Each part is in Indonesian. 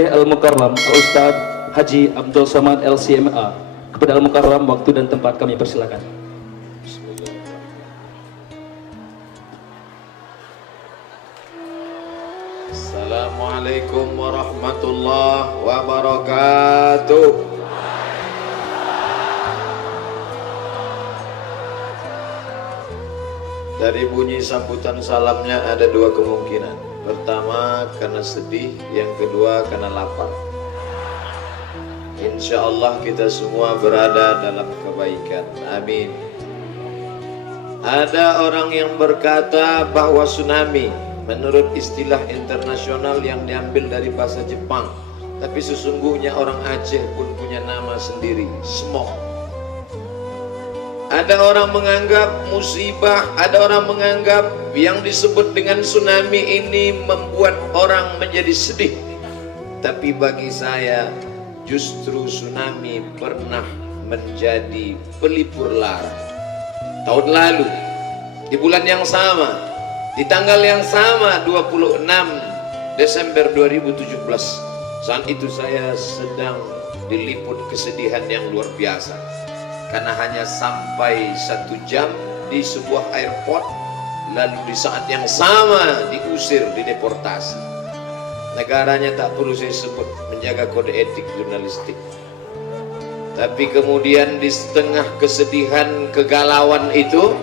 oleh Al-Mukarram Al-Ustaz Haji Abdul Somad LCMA. Kepada Al-Mukarram, waktu dan tempat kami persilakan. Assalamualaikum warahmatullahi wabarakatuh. Dari bunyi sambutan salamnya ada dua kemungkinan. Pertama karena sedih, yang kedua karena lapar. Insya Allah kita semua berada dalam kebaikan. Amin. Ada orang yang berkata bahwa tsunami menurut istilah internasional yang diambil dari bahasa Jepang, tapi sesungguhnya orang Aceh pun punya nama sendiri, smog. Ada orang menganggap musibah, ada orang menganggap yang disebut dengan tsunami ini membuat orang menjadi sedih. Tapi bagi saya, justru tsunami pernah menjadi pelipur lara. Tahun lalu, di bulan yang sama, di tanggal yang sama, 26 Desember 2017, saat itu saya sedang diliput kesedihan yang luar biasa. Karena hanya sampai 1 jam di sebuah airport, lalu di saat yang sama diusir, dideportasi. Negaranya tak perlu saya sebut, menjaga kode etik jurnalistik. Tapi kemudian di setengah kesedihan, kegalauan itu,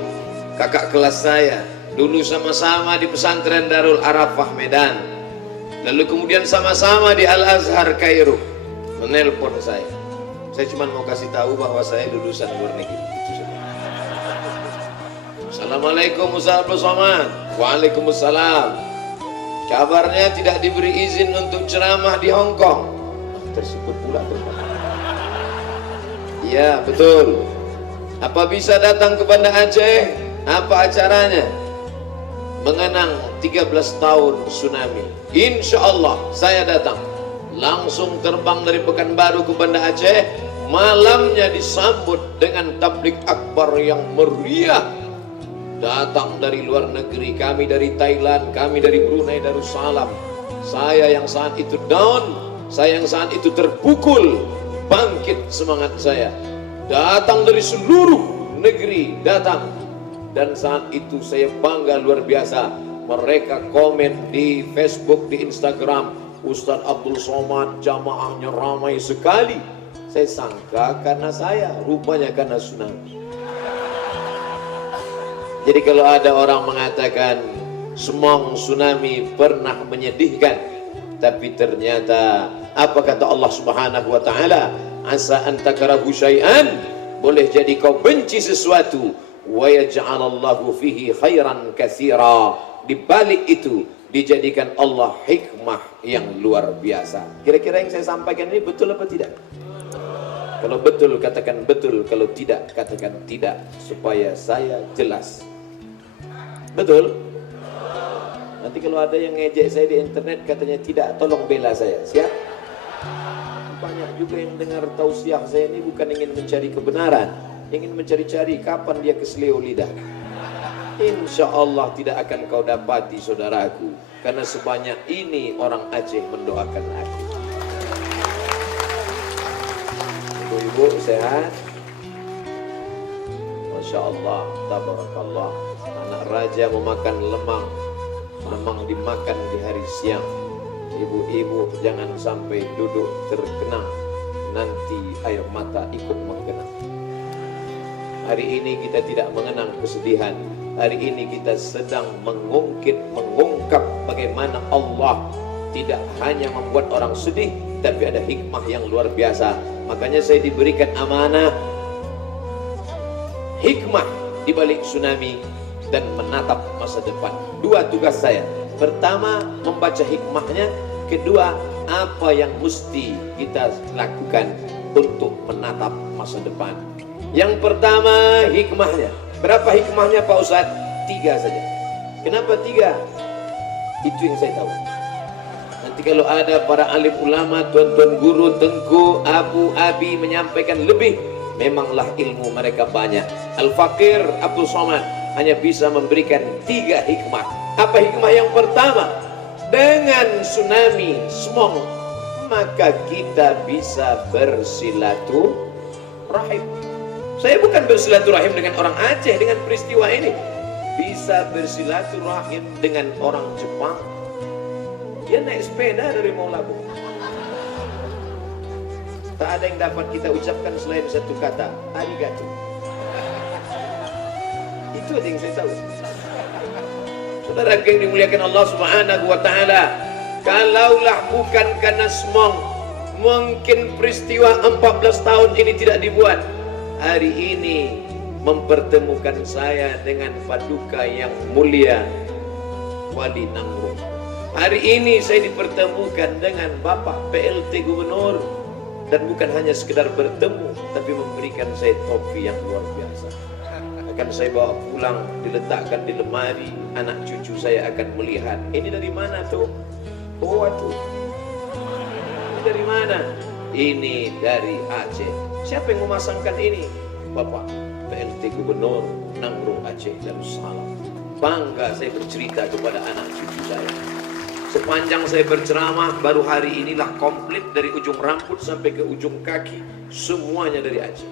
kakak kelas saya dulu sama-sama di pesantren Darul Arafah Medan, lalu kemudian sama-sama di Al-Azhar Kairo, menelpon saya. Saya cuma mau kasih tahu bahwa saya lulusan luar negeri. Assalamualaikum Ustaz Abdul Somad. Waalaikumsalam. Kabarnya tidak diberi izin untuk ceramah di Hong Kong. Tersebut pula terima. Iya betul. Apa bisa datang ke Banda Aceh? Apa acaranya? Mengenang 13 tahun tsunami. Insya Allah saya datang. Langsung terbang dari Pekanbaru ke Banda Aceh. Malamnya disambut dengan tablik akbar yang meriah. Datang dari luar negeri, kami dari Thailand, kami dari Brunei Darussalam. Saya yang saat itu down, saya yang saat itu terpukul, bangkit semangat saya. Datang dari seluruh negeri, datang. Dan saat itu saya bangga luar biasa. Mereka komen di Facebook, di Instagram, Ustaz Abdul Somad jamaahnya ramai sekali. Saya sangka karena saya, rupanya karena tsunami. Jadi kalau ada orang mengatakan semong tsunami pernah menyedihkan, tapi ternyata apa kata Allah Subhanahu wa taala? Asa an takrahu syai'an, boleh jadi kau benci sesuatu, wa yaj'alallahu fihi khairan katsira. Di balik itu dijadikan Allah hikmah yang luar biasa. Kira-kira yang saya sampaikan ini betul apa tidak? Kalau betul katakan betul, kalau tidak katakan tidak, supaya saya jelas. Betul? Nanti kalau ada yang ngejek saya di internet katanya tidak, tolong bela saya. Siap? Banyak juga yang dengar tausiah saya ini bukan ingin mencari kebenaran, ingin mencari-cari kapan dia keseleo lidah. Insya Allah tidak akan kau dapati saudaraku, karena sebanyak ini orang Aceh mendoakan aku. Ibu-ibu sehat? Masya Allah, tabarakallah. Anak raja memakan lemang, lemang dimakan di hari siang. Ibu-ibu jangan sampai duduk terkenang, nanti air mata ikut menggenang. Hari ini kita tidak mengenang kesedihan. Hari ini kita sedang mengungkap bagaimana Allah tidak hanya membuat orang sedih, tapi ada hikmah yang luar biasa. Makanya saya diberikan amanah hikmah di balik tsunami dan menatap masa depan. Dua tugas saya. Pertama, membaca hikmahnya. Kedua, apa yang mesti kita lakukan untuk menatap masa depan. Yang pertama, hikmahnya. Berapa hikmahnya Pak Ustadz? 3 saja. Kenapa 3? Itu yang saya tahu. Nanti kalau ada para alim ulama, tuan-tuan guru, tengku, abu, abi menyampaikan lebih, memanglah ilmu mereka banyak. Al-Fakir Abdul Somad hanya bisa memberikan 3 hikmah. Apa hikmah yang pertama? Dengan tsunami, semong, maka kita bisa bersilaturahim. Saya bukan bersilaturahim dengan orang Aceh dengan peristiwa ini. Bisa bersilaturahim dengan orang Jepang. Dia naik sepeda dari Maulabu. Tak ada yang dapat kita ucapkan selain satu kata, arigato. Itu aja yang saya tahu. Saudara yang dimuliakan Allah Subhanahu wa taala, kalaulah bukan karena semong, mungkin peristiwa 14 tahun ini tidak dibuat. Hari ini mempertemukan saya dengan paduka yang mulia Wali Nangrung. Hari ini saya dipertemukan dengan Bapak PLT Gubernur, dan bukan hanya sekedar bertemu, tapi memberikan saya topi yang luar biasa. Akan saya bawa pulang, diletakkan di lemari, anak cucu saya akan melihat. Ini dari mana tuh? Oh waduh, ini dari mana? Ini dari Aceh. Siapa yang memasangkan ini? Bapak PLT Gubernur Nangrung Aceh Darussalam. Bangga saya bercerita kepada anak cucu saya. Sepanjang saya berceramah, baru hari inilah komplit dari ujung rambut sampai ke ujung kaki, semuanya dari Aceh.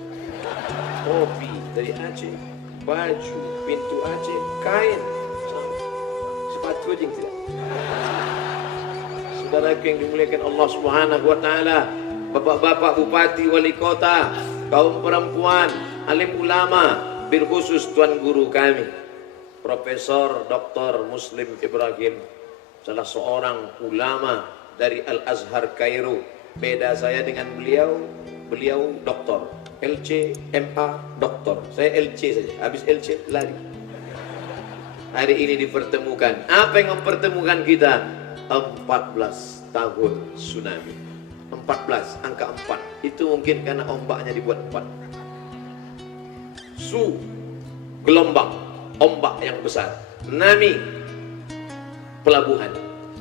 Topi dari Aceh, baju, pintu Aceh, kain, sepatu aja tidak. Saudara yang dimuliakan Allah Subhanahu wa taala, bapak-bapak bupati, wali kota, kaum perempuan, alim ulama, bil khusus tuan guru kami, Profesor Dr. Muslim Ibrahim, salah seorang ulama dari Al-Azhar Kairo. Beda saya dengan beliau, beliau doktor, LC, MA, doktor. Saya LC saja, habis LC lari. Hari ini dipertemukan. Apa yang mempertemukan kita? 14 tahun tsunami. 14, angka 4. Itu mungkin karena ombaknya dibuat 4. Su, gelombang, ombak yang besar. Nami, pelabuhan.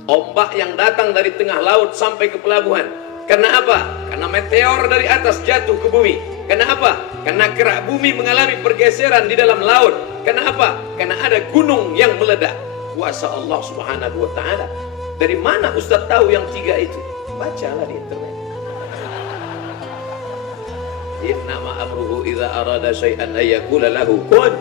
Ombak yang datang dari tengah laut sampai ke pelabuhan. Karena apa? Karena meteor dari atas jatuh ke bumi. Karena apa? Karena kerak bumi mengalami pergeseran di dalam laut. Karena apa? Karena ada gunung yang meledak. Kuasa Allah Subhanahu wa taala. Dari mana Ustaz tahu yang 3 itu? Bacalah di internet. Innama amruhu idza arada syai'an ayyakula lahu kun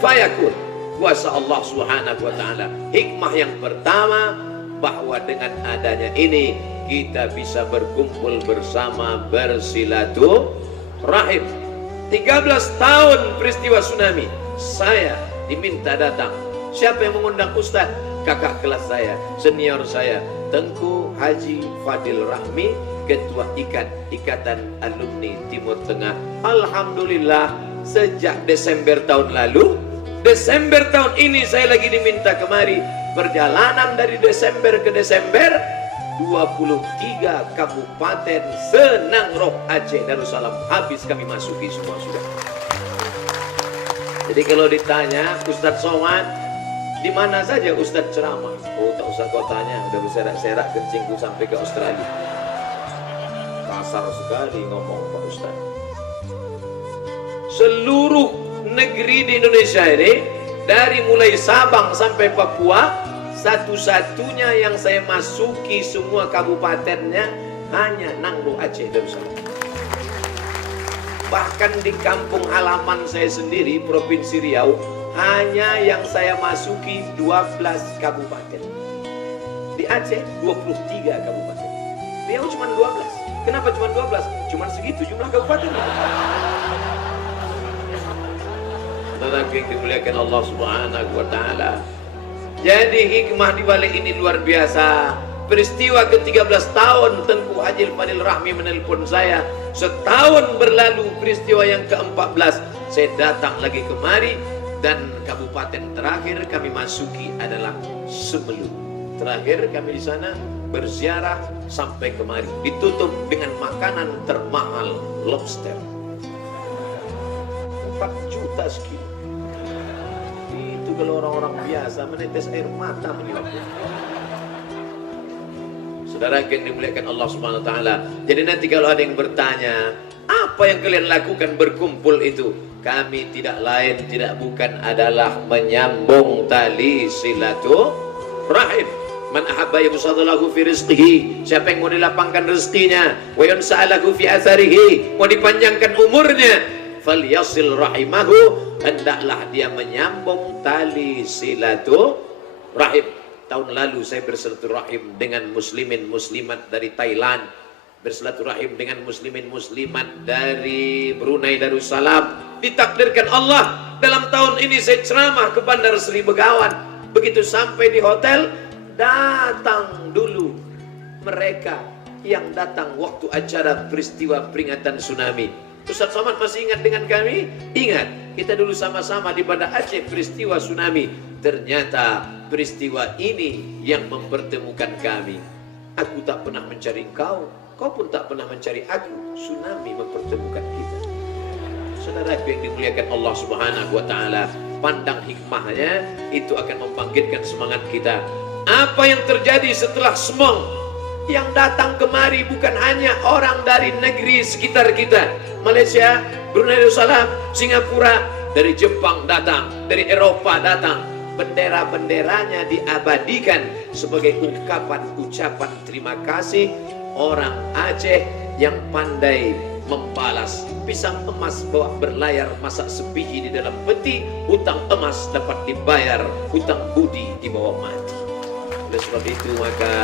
fayakun. Kuasa Allah Subhanahu wa taala. Hikmah yang pertama, bahwa dengan adanya ini kita bisa berkumpul bersama, bersilaturahim. 13 tahun peristiwa tsunami, saya diminta datang. Siapa yang mengundang Ustaz? Kakak kelas saya, senior saya, Tengku Haji Fadil Rahmi, Ketua Ikatan Alumni Timur Tengah. Alhamdulillah, sejak Desember tahun lalu, Desember tahun ini saya lagi diminta kemari. Perjalanan dari Desember ke Desember, 23 kabupaten Senangroh Aceh Darussalam habis kami masuki semua sudah. Jadi kalau ditanya, Ustadz Somad, di mana saja Ustadz ceramah? Oh, tak usah kau tanya, udah berserak-serak kencingku sampai ke Australia. Kasar sekali ngomong Pak Ustadz. Seluruh negeri di Indonesia ini, dari mulai Sabang sampai Papua, satu-satunya yang saya masuki semua kabupatennya hanya Nangrung Aceh Darussalam. Bahkan di kampung halaman saya sendiri, Provinsi Riau, hanya yang saya masuki 12 kabupaten. Di Aceh 23 kabupaten. Riau cuma 12. Kenapa cuma 12? Cuma segitu jumlah kabupaten. Saudara yang dimuliakan Allah Subhanahu wa taala. Jadi hikmah di balik ini luar biasa. Peristiwa ke-13 tahun Tengku Haji Fadil Rahmi menelpon saya. Setahun berlalu peristiwa yang ke-14, saya datang lagi kemari, dan kabupaten terakhir kami masuki adalah Semelu. Terakhir kami di sana berziarah sampai kemari. Ditutup dengan makanan termahal, lobster. 4 juta sekilo. Itu kalau orang-orang biasa menetes air mata melihat. Saudara yang dimuliakan Allah Subhanahu wa taala. Jadi nanti kalau ada yang bertanya, apa yang kalian lakukan berkumpul itu? Kami tidak lain, tidak bukan adalah menyambung tali silaturahim. Man ahabba yubsadalahu fi rizqihi, siapa yang mau dilapangkan rezekinya, wa yunsa'alahu fi atharihi, mau dipanjangkan umurnya, falyasil rahimahu, hendaklah dia menyambung tali silaturahim. Tahun lalu saya bersilaturahim dengan muslimin muslimat dari Thailand, bersilaturahim dengan muslimin muslimat dari Brunei Darussalam. Ditakdirkan Allah dalam tahun ini saya ceramah ke Bandar Sri Begawan. Begitu sampai di hotel, datang dulu mereka yang datang waktu acara peristiwa peringatan tsunami. Ustaz Somad masih ingat dengan kami? Ingat, kita dulu sama-sama di Banda Aceh peristiwa tsunami. Ternyata peristiwa ini yang mempertemukan kami. Aku tak pernah mencari engkau, kau pun tak pernah mencari aku. Tsunami mempertemukan kita. Saudara yang dimuliakan Allah Subhanahu wa taala, pandang hikmahnya, itu akan membangkitkan semangat kita. Apa yang terjadi setelah Semong? Yang datang kemari bukan hanya orang dari negeri sekitar kita, Malaysia, Brunei Darussalam, Singapura, dari Jepang datang, dari Eropa datang. Bendera-benderanya diabadikan sebagai ucapan terima kasih orang Aceh yang pandai membalas. Pisang emas bawa berlayar, masak sebiji di dalam peti, hutang emas dapat dibayar, hutang budi dibawa mati. Oleh sebab itu maka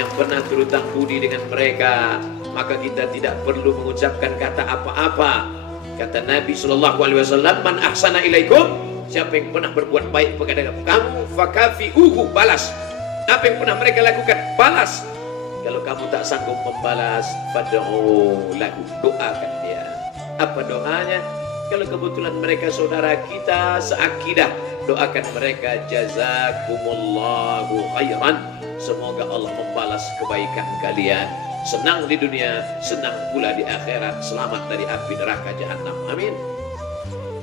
yang pernah berhutang budi dengan mereka, maka kita tidak perlu mengucapkan kata apa-apa. Kata Nabi SAW, man ahsana ilaikum, siapa yang pernah berbuat baik kepada kamu, fakafi'uhu, balas. Apa yang pernah mereka lakukan, balas. Kalau kamu tak sanggup membalas, fad'u lahu, doakan dia. Apa doanya? Kalau kebetulan mereka saudara kita seakidah, doakan mereka, jazakumullahu khairan, semoga Allah membalas kebaikan kalian. Senang di dunia, senang pula di akhirat, selamat dari api neraka jahanam. Amin.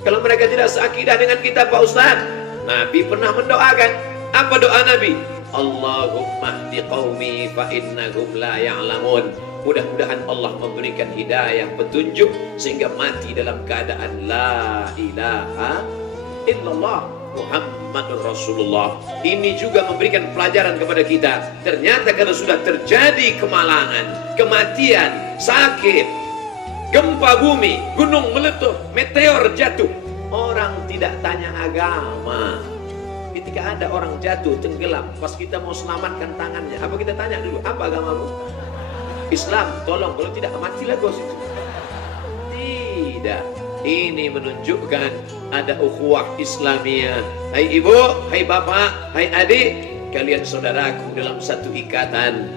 Kalau mereka tidak seakidah dengan kita Pak Ustaz, Nabi pernah mendoakan. Apa doa Nabi? Allahumma hdi qaumi fa innahum la ya'lamun. Mudah-mudahan Allah memberikan hidayah, petunjuk, sehingga mati dalam keadaan la ilaha illallah Muhammadur Rasulullah. Ini juga memberikan pelajaran kepada kita. Ternyata kalau sudah terjadi kemalangan, kematian, sakit, gempa bumi, gunung meletus, meteor jatuh, orang tidak tanya agama. Ketika ada orang jatuh, tenggelam, pas kita mau selamatkan tangannya, apa kita tanya dulu, apa agamamu? Islam, tolong, kalau tidak matilah kau situ. Tidak. Ini menunjukkan ada ukhuwah Islamiyah. Hai ibu, hai bapak, hai adik, kalian saudaraku dalam satu ikatan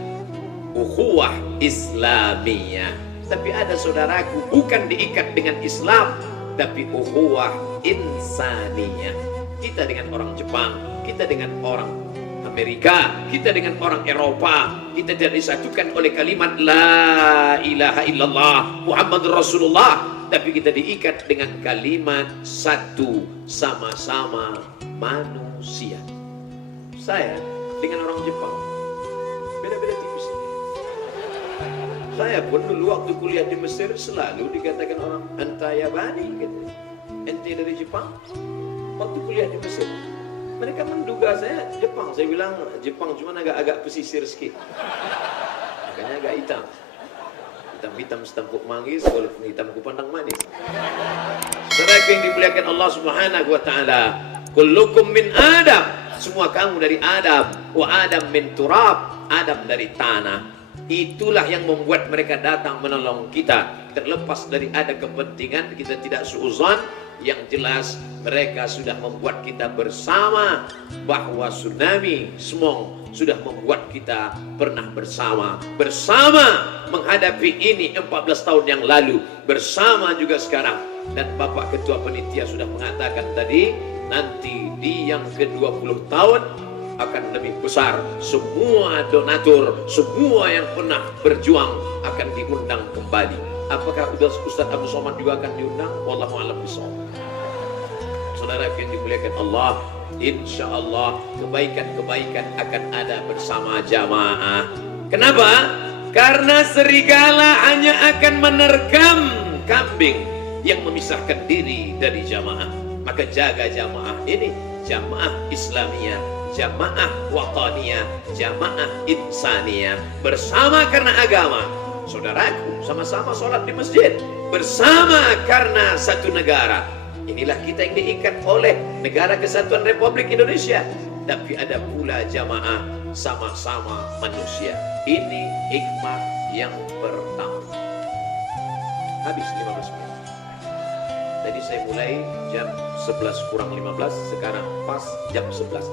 ukhuwah Islamiyah. Tapi ada saudaraku bukan diikat dengan Islam, tapi ukhuwah insaniyah. Kita dengan orang Jepang, kita dengan orang Amerika, kita dengan orang Eropa, kita tidak disatukan oleh kalimat la ilaha illallah Muhammadur Rasulullah, tapi kita diikat dengan kalimat satu, sama-sama manusia. Saya dengan orang Jepang beda-beda tipis. Saya pun dulu waktu kuliah di Mesir selalu dikatakan orang anta Yabani, gitu. Ente dari Jepang. Waktu kuliah di Mesir, mereka menduga saya Jepang. Saya bilang Jepang cuma agak pesisir sedikit, makanya agak hitam. Hitam-hitam setampuk manggis, kalau hitam kupandang manis. Saudara yang dimuliakan Allah Subhanahu wa taala, kullukum min Adam, semua kamu dari Adam, wa Adam min turab, Adam dari tanah. Itulah yang membuat mereka datang menolong kita. Terlepas dari ada kepentingan, kita tidak suuzon. Yang jelas mereka sudah membuat kita bersama, bahwa tsunami Semong sudah membuat kita pernah bersama menghadapi ini 14 tahun yang lalu, bersama juga sekarang. Dan Bapak Ketua Penitia sudah mengatakan tadi, nanti di yang ke-20 tahun akan lebih besar. Semua donatur, semua yang pernah berjuang akan diundang kembali. Apakah Ustaz Abdul Somad juga akan diundang? Wallahu a'lam bishawab. Saudara yang dimuliakan Allah, insya Allah kebaikan-kebaikan akan ada bersama jamaah. Kenapa? Karena serigala hanya akan menerkam kambing yang memisahkan diri dari jamaah. Maka jaga jamaah ini, jamaah Islamiyah, jamaah wataniyah, jamaah insaniyah. Bersama karena agama, saudaraku, sama-sama sholat di masjid. Bersama karena satu negara. Inilah kita yang diikat oleh Negara Kesatuan Republik Indonesia. Tapi ada pula jamaah sama-sama manusia. Ini hikmah yang pertama. Habis 15 menit. Tadi saya mulai jam 11 kurang 15, sekarang pas jam 11.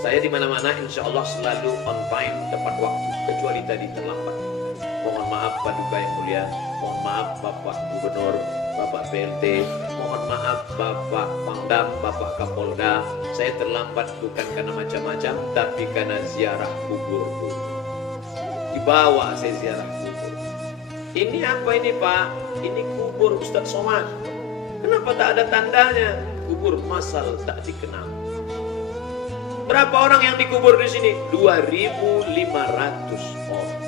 Saya di mana-mana insya Allah selalu on time, tepat waktu, kecuali tadi terlambat. Mohon maaf Paduka yang mulia, mohon maaf Bapak Gubernur, Bapak PLT, mohon maaf Bapak Pangdam, Bapak Kapolda. Saya terlambat bukan karena macam-macam, tapi karena ziarah kubur dulu. Dibawa saya ziarah kubur. Ini apa ini Pak? Ini kubur Ustadz Somad. Kenapa tak ada tandanya? Kubur masal tak dikenal. Berapa orang yang dikubur di sini? 2.500 orang.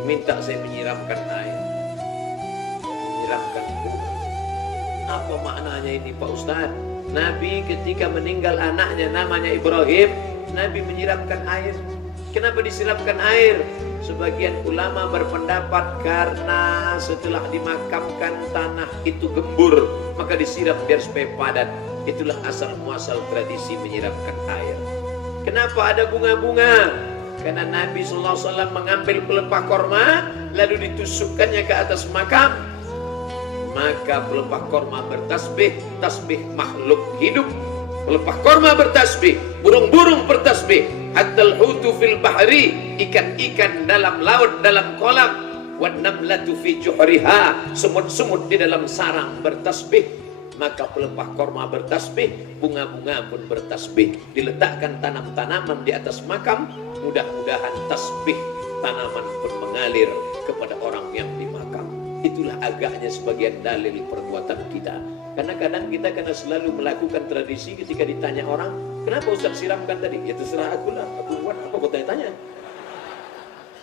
Diminta saya menyiramkan air, menyiramkan bunga. Apa maknanya ini Pak Ustadz? Nabi ketika meninggal anaknya namanya Ibrahim, Nabi menyiramkan air. Kenapa disiramkan air? Sebagian ulama berpendapat karena setelah dimakamkan tanah itu gembur, maka disiram biar supaya padat. Itulah asal muasal tradisi menyiramkan air. Kenapa ada bunga-bunga? Karena Nabi SAW mengambil pelepah korma lalu ditusukkannya ke atas makam, maka pelepah korma bertasbih, tasbih makhluk hidup. Pelepah korma bertasbih, burung-burung bertasbih, hatta hutu fil bahri, ikan-ikan dalam laut, dalam kolam, wan namlatu fi juhriha, semut-semut di dalam sarang bertasbih. Maka pelepah korma bertasbih, bunga-bunga pun bertasbih. Diletakkan tanam-tanaman di atas makam, mudah-mudahan tasbih tanaman pun mengalir kepada orang yang dimakam. Itulah agaknya sebagian dalil perbuatan kita. Karena kadang kita kena selalu melakukan tradisi ketika ditanya orang, kenapa Ustaz siramkan tadi? Ya terserah aku lah, aku buat apa kau tanya-tanya.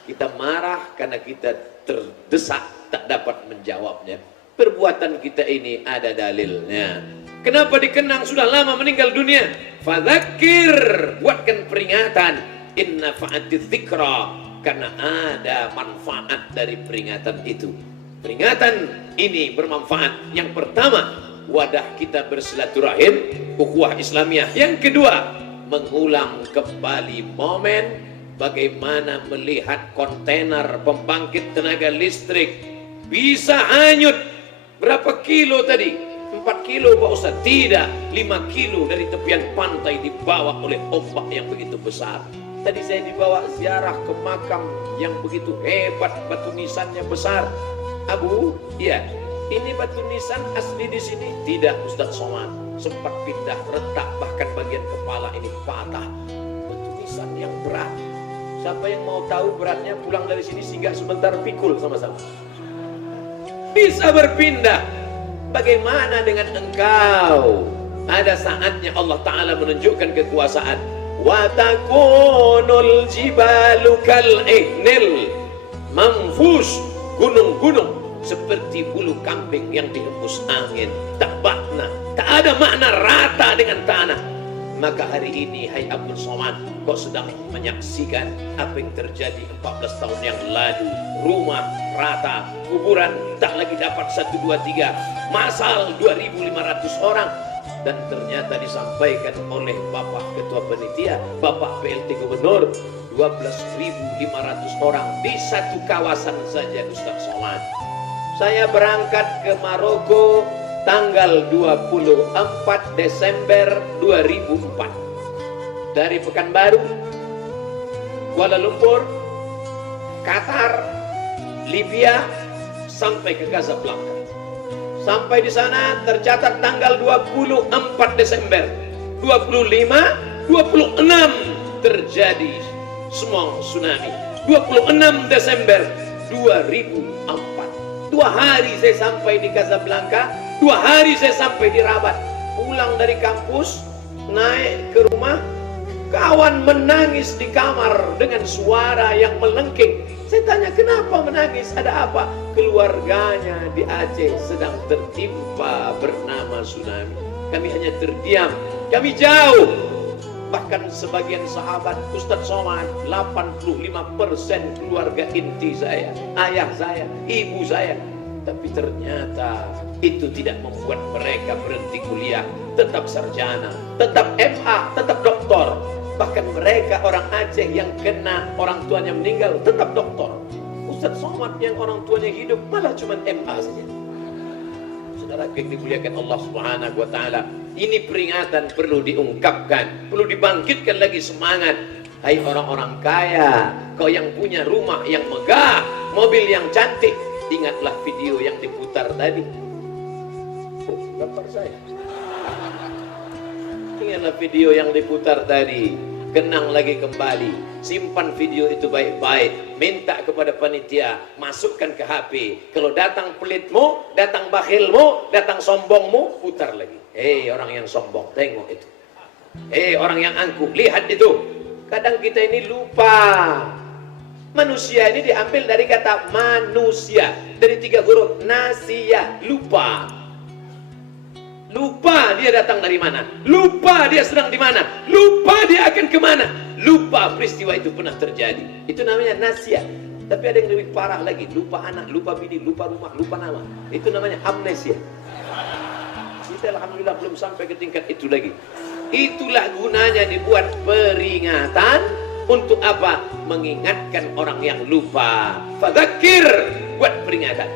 Kita marah karena kita terdesak tak dapat menjawabnya. Perbuatan kita ini ada dalilnya. Kenapa dikenang sudah lama meninggal dunia? Fadzakir, buatkan peringatan. Inna fa'atiz dzikra, karena ada manfaat dari peringatan itu. Peringatan ini bermanfaat. Yang pertama, wadah kita bersilaturahim, ukhuwah Islamiyah. Yang kedua, mengulang kembali momen bagaimana melihat kontainer pembangkit tenaga listrik bisa hanyut. Berapa kilo tadi? 4 kilo Pak Ustaz? Tidak, 5 kilo dari tepian pantai dibawa oleh ombak yang begitu besar. Tadi saya dibawa ziarah ke makam yang begitu hebat, batu nisannya besar. Abu, iya, ini batu nisan asli di sini? Tidak Ustaz Somad, sempat pindah retak, bahkan bagian kepala ini patah. Batu nisan yang berat. Siapa yang mau tahu beratnya, pulang dari sini singgah sebentar, pikul sama-sama. Bisa berpindah. Bagaimana dengan engkau? Ada saatnya Allah Ta'ala menunjukkan kekuasaan. Wa takunul jibalu kal ihnil manfus, gunung-gunung seperti bulu kambing yang dihembus angin, tak makna, tak ada makna rata dengan tanah. Maka hari ini hai Abdul Somad, kau sedang menyaksikan apa yang terjadi 14 tahun yang lalu. Rumah rata, kuburan tak lagi dapat 1, 2, 3, masal 2.500 orang. Dan ternyata disampaikan oleh Bapak Ketua Panitia, Bapak PLT Gubernur, 12.500 orang di satu kawasan saja Ustaz Somad. Saya berangkat ke Maroko tanggal 24 Desember 2004 dari Pekanbaru, Kuala Lumpur, Qatar, Libya sampai ke Casablanca. Sampai di sana tercatat tanggal 24 Desember 25, 26 terjadi tsunami. 26 Desember 2004. 2 hari saya sampai di Casablanca, 2 hari saya sampai di Rabat. Pulang dari kampus, naik ke rumah, kawan menangis di kamar dengan suara yang melengking. Saya tanya, kenapa menangis? Ada apa? Keluarganya di Aceh sedang tertimpa bernama tsunami. Kami hanya terdiam, kami jauh. Bahkan sebagian sahabat, Ustadz Somad, 85% keluarga inti saya, ayah saya, ibu saya. Tapi ternyata itu tidak membuat mereka berhenti kuliah, tetap sarjana, tetap MA, tetap doktor. Bahkan mereka orang Aceh yang kena orang tuanya meninggal tetap doktor. Ustadz Somad yang orang tuanya hidup malah cuma MA saja. Saudara yang dimuliakan Allah Subhanahu wa taala, ini peringatan perlu diungkapkan, perlu dibangkitkan lagi semangat. Hai orang-orang kaya, kau yang punya rumah yang megah, mobil yang cantik, ingatlah video yang diputar tadi. Oh, gambar saya. Ingatlah video yang diputar tadi. Kenang lagi kembali, simpan video itu baik-baik, minta kepada panitia, masukkan ke HP. Kalau datang pelitmu, datang bakhilmu, datang sombongmu, putar lagi. Hei orang yang sombong, tengok itu. Hei orang yang angkuh, lihat itu. Kadang kita ini lupa. Manusia ini diambil dari kata manusia, dari 3 huruf, nasia, lupa. Lupa dia datang dari mana, lupa dia sedang di mana, lupa dia akan kemana, lupa peristiwa itu pernah terjadi. Itu namanya nasia. Tapi ada yang lebih parah lagi, lupa anak, lupa bini, lupa rumah, lupa nama. Itu namanya amnesia. Kita alhamdulillah belum sampai ke tingkat itu lagi. Itulah gunanya dibuat peringatan. Untuk apa? Mengingatkan orang yang lupa. Fadzakir, buat peringatan.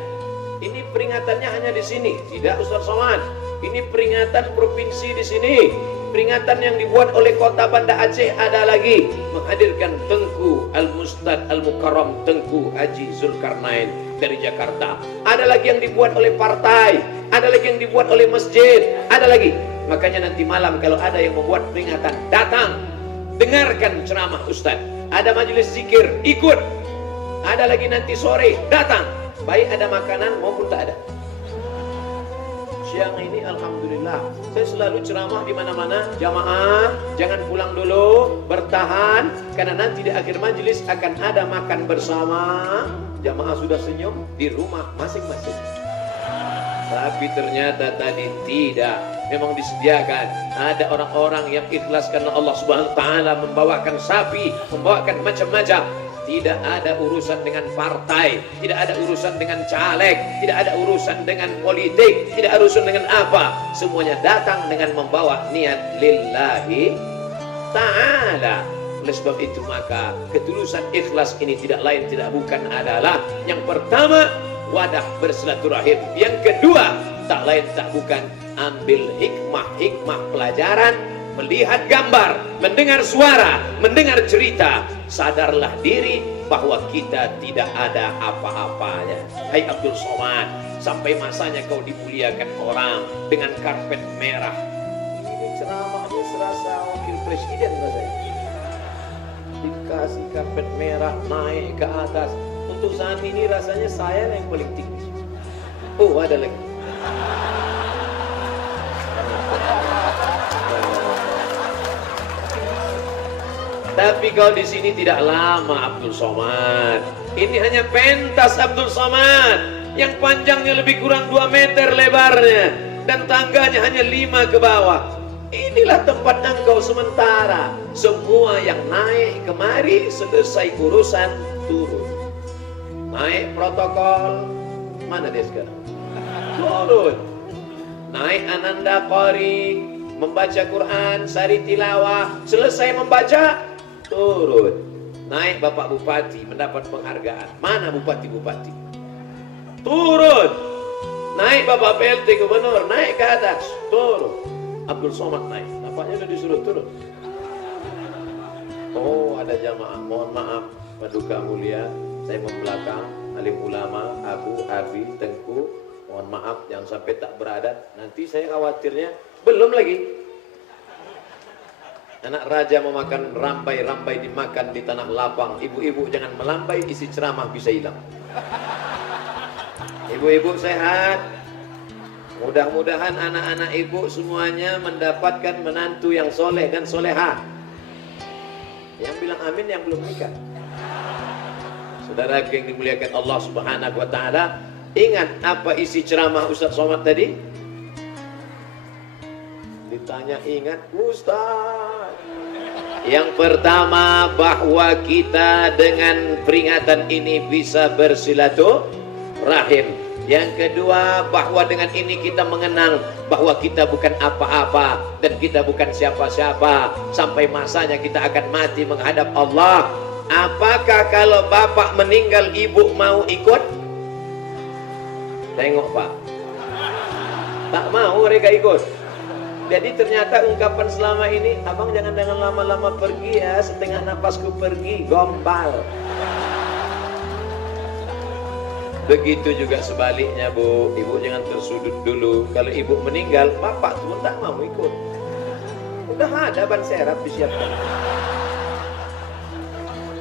Ini peringatannya hanya di sini, tidak Ustaz Somad. Ini peringatan provinsi di sini. Peringatan yang dibuat oleh Kota Banda Aceh ada lagi, menghadirkan Tengku Al-Mustad Al-Mukarram Tengku Haji Zulkarnain dari Jakarta. Ada lagi yang dibuat oleh partai, ada lagi yang dibuat oleh masjid, ada lagi. Makanya nanti malam kalau ada yang membuat peringatan, datang, dengarkan ceramah Ustaz. Ada majelis zikir, ikut. Ada lagi nanti sore, datang. Baik ada makanan maupun tak ada. Siang ini alhamdulillah saya selalu ceramah di mana-mana, jamaah jangan pulang dulu, bertahan karena nanti di akhir majelis akan ada makan bersama. Jamaah sudah senyum di rumah masing-masing. Tapi ternyata tadi tidak, memang disediakan. Ada orang-orang yang ikhlas karena Allah Subhanahu wa taala membawakan sapi, membawakan macam-macam. Tidak ada urusan dengan partai, tidak ada urusan dengan caleg, tidak ada urusan dengan politik, tidak ada urusan dengan apa. Semuanya datang dengan membawa niat lillahi ta'ala. Oleh sebab itu maka ketulusan ikhlas ini tidak lain tidak bukan adalah yang pertama wadah bersilaturahim, yang kedua tak lain tak bukan ambil hikmah pelajaran, melihat gambar, mendengar suara, mendengar cerita, sadarlah diri bahwa kita tidak ada apa-apanya. Hai Abdul Somad, sampai masanya kau dimuliakan orang dengan karpet merah. Ini ceramahnya serasa wakil presiden rasanya. Dikasih karpet merah naik ke atas. Untuk saat ini rasanya saya yang paling tinggi. Oh ada lagi. Tapi kau di sini tidak lama Abdul Somad. Ini hanya pentas Abdul Somad yang panjangnya lebih kurang 2 meter lebarnya dan tangganya hanya 5 ke bawah. Inilah tempat engkau sementara. Semua yang naik kemari selesai urusan turun. Naik protokol, mana dia sekarang? Turun. Naik Ananda Qari, membaca Quran, sari tilawah, selesai membaca, turun. Naik Bapak Bupati mendapat penghargaan. Mana Bupati-Bupati? Turun. Naik Bapak PLT Gubernur, naik ke atas, turun. Abdul Somad naik, nampaknya sudah disuruh turun. Oh ada jamaah, mohon maaf Paduka Mulia, saya membelakang alim ulama, Abu, Abi, Tengku, mohon maaf jangan sampai tak beradat. Nanti saya khawatirnya belum lagi anak raja memakan rambai-rambai dimakan di tanah lapang. Ibu-ibu jangan melambai, isi ceramah bisa hilang. Ibu-ibu sehat. Mudah-mudahan anak-anak ibu semuanya mendapatkan menantu yang soleh dan soleha. Yang bilang amin yang belum nikah. Saudara yang dimuliakan Allah Subhanahu wa taala, ingat apa isi ceramah Ustaz Somad tadi? Ditanya ingat, Ustaz Yang pertama, bahwa kita dengan peringatan ini bisa bersilaturahim. Yang kedua, bahwa dengan ini kita mengenang bahwa kita bukan apa-apa dan kita bukan siapa-siapa. Sampai masanya kita akan mati menghadap Allah. Apakah kalau bapak meninggal ibu mau ikut? Tengok pak, tak mau mereka ikut. Jadi ternyata ungkapan selama ini, abang jangan lama-lama pergi ya, setengah napasku pergi, gombal. Begitu juga sebaliknya bu, ibu jangan tersudut dulu. Kalau ibu meninggal, bapak tuh tak mau ikut. Udah ada ban serap disiapkan.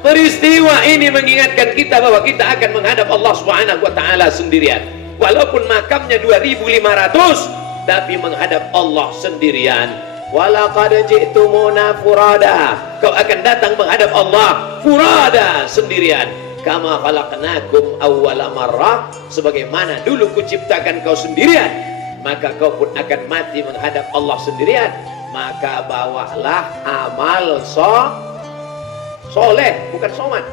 Peristiwa ini mengingatkan kita bahwa kita akan menghadap Allah Subhanahu wa taala sendirian. Walaupun makamnya 2500, tapi menghadap Allah sendirian. Walaqad ji'tumuna furada. Kau akan datang menghadap Allah furada, sendirian. Kama khalaqnakum awwala marrah, sebagaimana dulu kuciptakan kau sendirian, maka kau pun akan mati menghadap Allah sendirian. Maka bawalah amal soleh, bukan somat.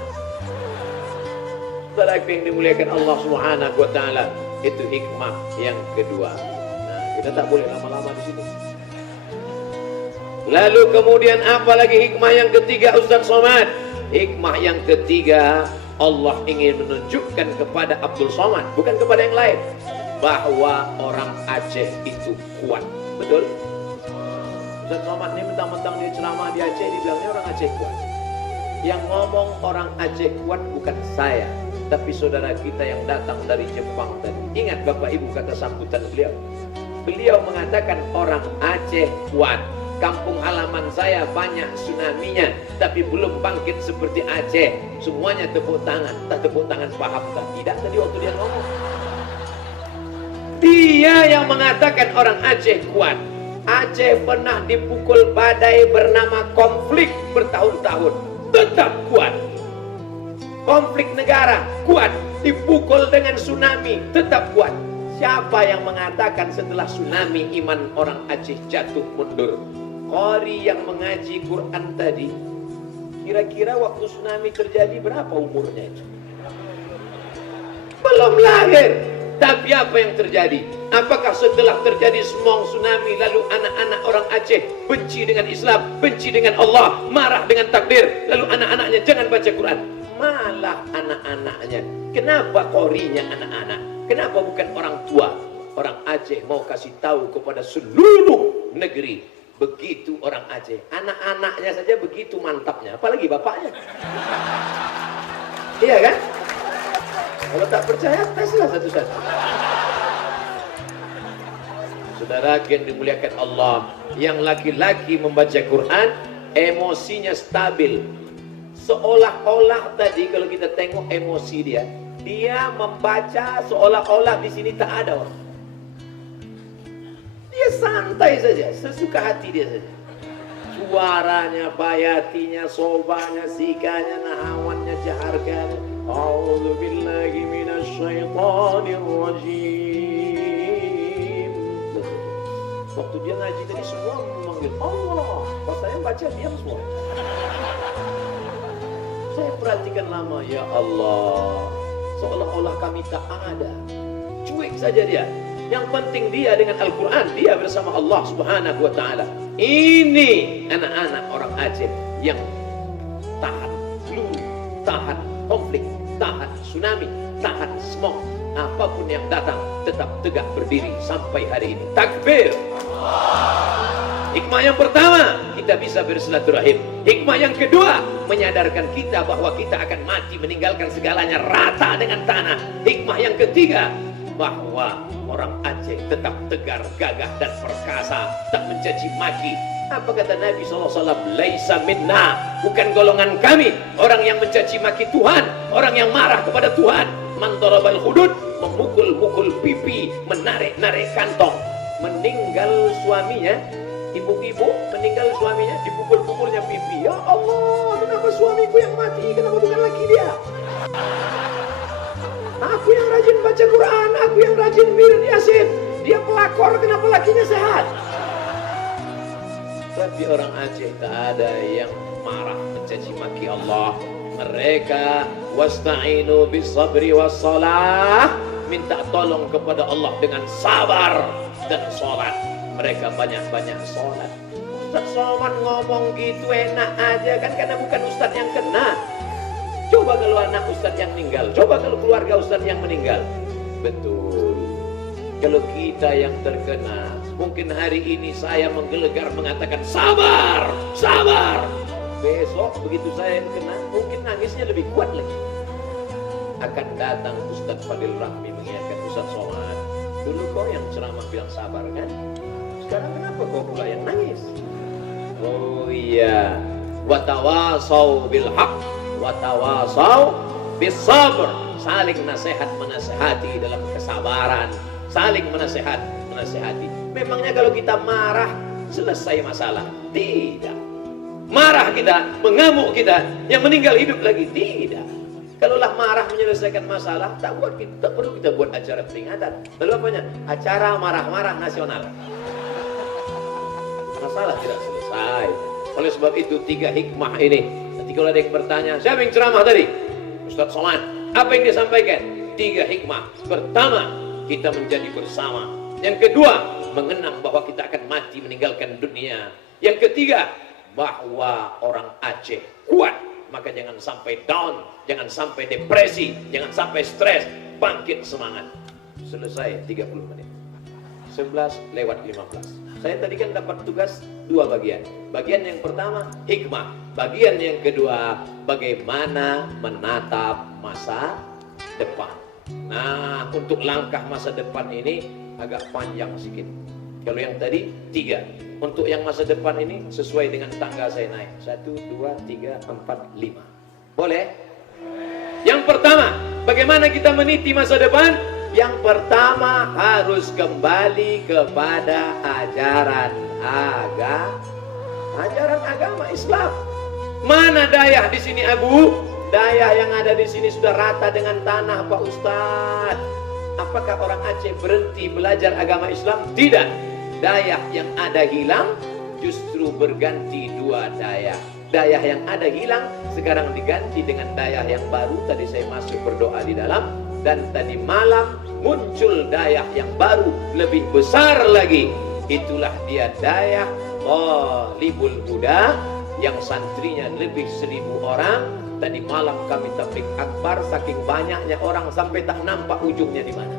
Saudara yang dimuliakan Allah Subhanahu wa taala, itu hikmah yang kedua. Nah, kita tak boleh lama-lama di situ. Lalu kemudian apa lagi hikmah yang ketiga Ustaz Somad? Hikmah yang ketiga, Allah ingin menunjukkan kepada Abdul Somad, bukan kepada yang lain, bahwa orang Aceh itu kuat. Betul? Ustaz Somad ini mentang-mentang dia ceramah di Aceh, dibilangnya orang Aceh kuat. Yang ngomong orang Aceh kuat bukan saya, tapi saudara kita yang datang dari Jepang tadi. Ingat Bapak Ibu kata sambutan beliau. Beliau mengatakan orang Aceh kuat. Kampung halaman saya banyak tsunami-nya, tapi belum bangkit seperti Aceh. Semuanya tepuk tangan. Tak tepuk tangan paham tak? Tidak tadi waktu dia ngomong. Dia yang mengatakan orang Aceh kuat. Aceh pernah dipukul badai bernama konflik bertahun-tahun, tetap kuat. Konflik negara kuat, dipukul dengan tsunami tetap kuat. Siapa yang mengatakan setelah tsunami iman orang Aceh jatuh mundur? Qari yang mengaji Quran tadi, kira-kira waktu tsunami terjadi berapa umurnya itu? Belum lahir. Tapi apa yang terjadi? Apakah setelah terjadi semong tsunami lalu anak-anak orang Aceh benci dengan Islam, benci dengan Allah, marah dengan takdir, lalu anak-anaknya jangan baca Quran? Malah anak-anaknya. Kenapa qorinya anak-anak? Kenapa bukan orang tua? Orang Aceh mau kasih tahu kepada seluruh negeri. Begitu orang Aceh, anak-anaknya saja begitu mantapnya, apalagi bapaknya. Iya kan? Kalau tak percaya, teslah satu-satu. Saudara yang dimuliakan Allah, yang laki-laki membaca Quran, emosinya stabil. Seolah-olah tadi kalau kita tengok emosi dia membaca seolah-olah di sini tak ada orang. Dia santai saja, sesuka hati dia saja. Suaranya, bayatinya, sobanya, sikanya, nahawannya, jaharganya. A'udzubillahi minasyaitonirrajim. Waktu dia ngaji tadi semua memanggil Allah. Pas saya baca diam semua. Saya perhatikan lama, ya Allah, seolah-olah kami tak ada. Cuek saja dia. Yang penting dia dengan Al-Quran, dia bersama Allah Subhanahu wa ta'ala. Ini anak-anak orang Aceh yang tahan flu, tahan konflik, tahan tsunami, tahan smog. Apapun yang datang tetap tegak berdiri sampai hari ini. Takbir. Hikmah yang pertama, kita bisa bersilaturahim. Hikmah yang kedua, menyadarkan kita bahwa kita akan mati meninggalkan segalanya rata dengan tanah. Hikmah yang ketiga, bahwa orang Aceh tetap tegar, gagah dan perkasa, tak mencaci maki. Apa kata Nabi SAW? Laisa minna, bukan golongan kami. Orang yang mencaci maki Tuhan, orang yang marah kepada Tuhan. Man darabal hudud, memukul-mukul pipi, menarik-narik kantong. Meninggal suaminya, ibu-ibu meninggal suaminya, dipukul-pukulnya pipi. Ya Allah, kenapa suamiku yang mati? Kenapa bukan laki dia? Aku yang rajin baca Quran, aku yang rajin wirid Yasin. Dia pelakor, kenapa lakinya sehat? Tapi orang Aceh tak ada yang marah mencaci maki Allah. Mereka wasta'inu bis sabri was salah, minta tolong kepada Allah dengan sabar dan sholat. Mereka banyak-banyak sholat. Ustaz Somad ngomong gitu enak aja kan, karena bukan Ustaz yang kena. Coba kalau anak Ustaz yang meninggal, coba kalau keluarga Ustaz yang meninggal. Betul. Kalau kita yang terkena, mungkin hari ini saya menggelegar mengatakan sabar, sabar. Besok begitu saya yang kena, mungkin nangisnya lebih kuat lagi. Akan datang Ustaz Fadil Rahmi mengingatkan, Ustaz Somad, dulu kau yang ceramah bilang sabar kan? Sekarang kenapa kau pula yang nangis? Oh iya, watawasau bil haq, watawasau bis sabr. Saling nasihat menasehati dalam kesabaran, saling menasehati. Memangnya kalau kita marah selesai masalah? Tidak. Marah kita, mengamuk kita, yang meninggal hidup lagi? Tidak. Kalaulah marah menyelesaikan masalah, tak perlu kita buat acara peringatan. Lalu apanya? Acara marah-marah nasional. Masalah tidak selesai. Oleh sebab itu 3 hikmah ini. Nanti kalau ada yang bertanya, siapa yang ceramah tadi? Ustaz Somad. Apa yang dia sampaikan? 3 hikmah. Pertama, kita menjadi bersama. Yang kedua, mengenang bahwa kita akan mati meninggalkan dunia. Yang ketiga, bahwa orang Aceh kuat. Maka jangan sampai down, jangan sampai depresi, jangan sampai stres. Bangkit semangat. Selesai 30 menit. 11:15. Saya tadi kan dapat tugas 2 bagian. Bagian yang pertama, hikmah. Bagian yang kedua, bagaimana menatap masa depan. Nah, untuk langkah masa depan ini agak panjang sedikit. Kalau yang tadi 3. Untuk yang masa depan ini sesuai dengan tangga saya naik. 1, 2, 3, 4, 5. Boleh? Yang pertama, bagaimana kita meniti masa depan? Yang pertama harus kembali kepada ajaran agama Islam. Mana dayah di sini, Abu? Dayah yang ada di sini sudah rata dengan tanah, Pak Ustadz. Apakah orang Aceh berhenti belajar agama Islam? Tidak. Dayah yang ada hilang, justru berganti 2 dayah. Dayah yang ada hilang, sekarang diganti dengan dayah yang baru. Tadi saya masuk berdoa di dalam, dan tadi malam muncul dayah yang baru, lebih besar lagi. Itulah dia dayah Talibul Huda, yang santrinya lebih 1000 orang. Tadi malam kami tablik akbar, saking banyaknya orang sampai tak nampak ujungnya di mana.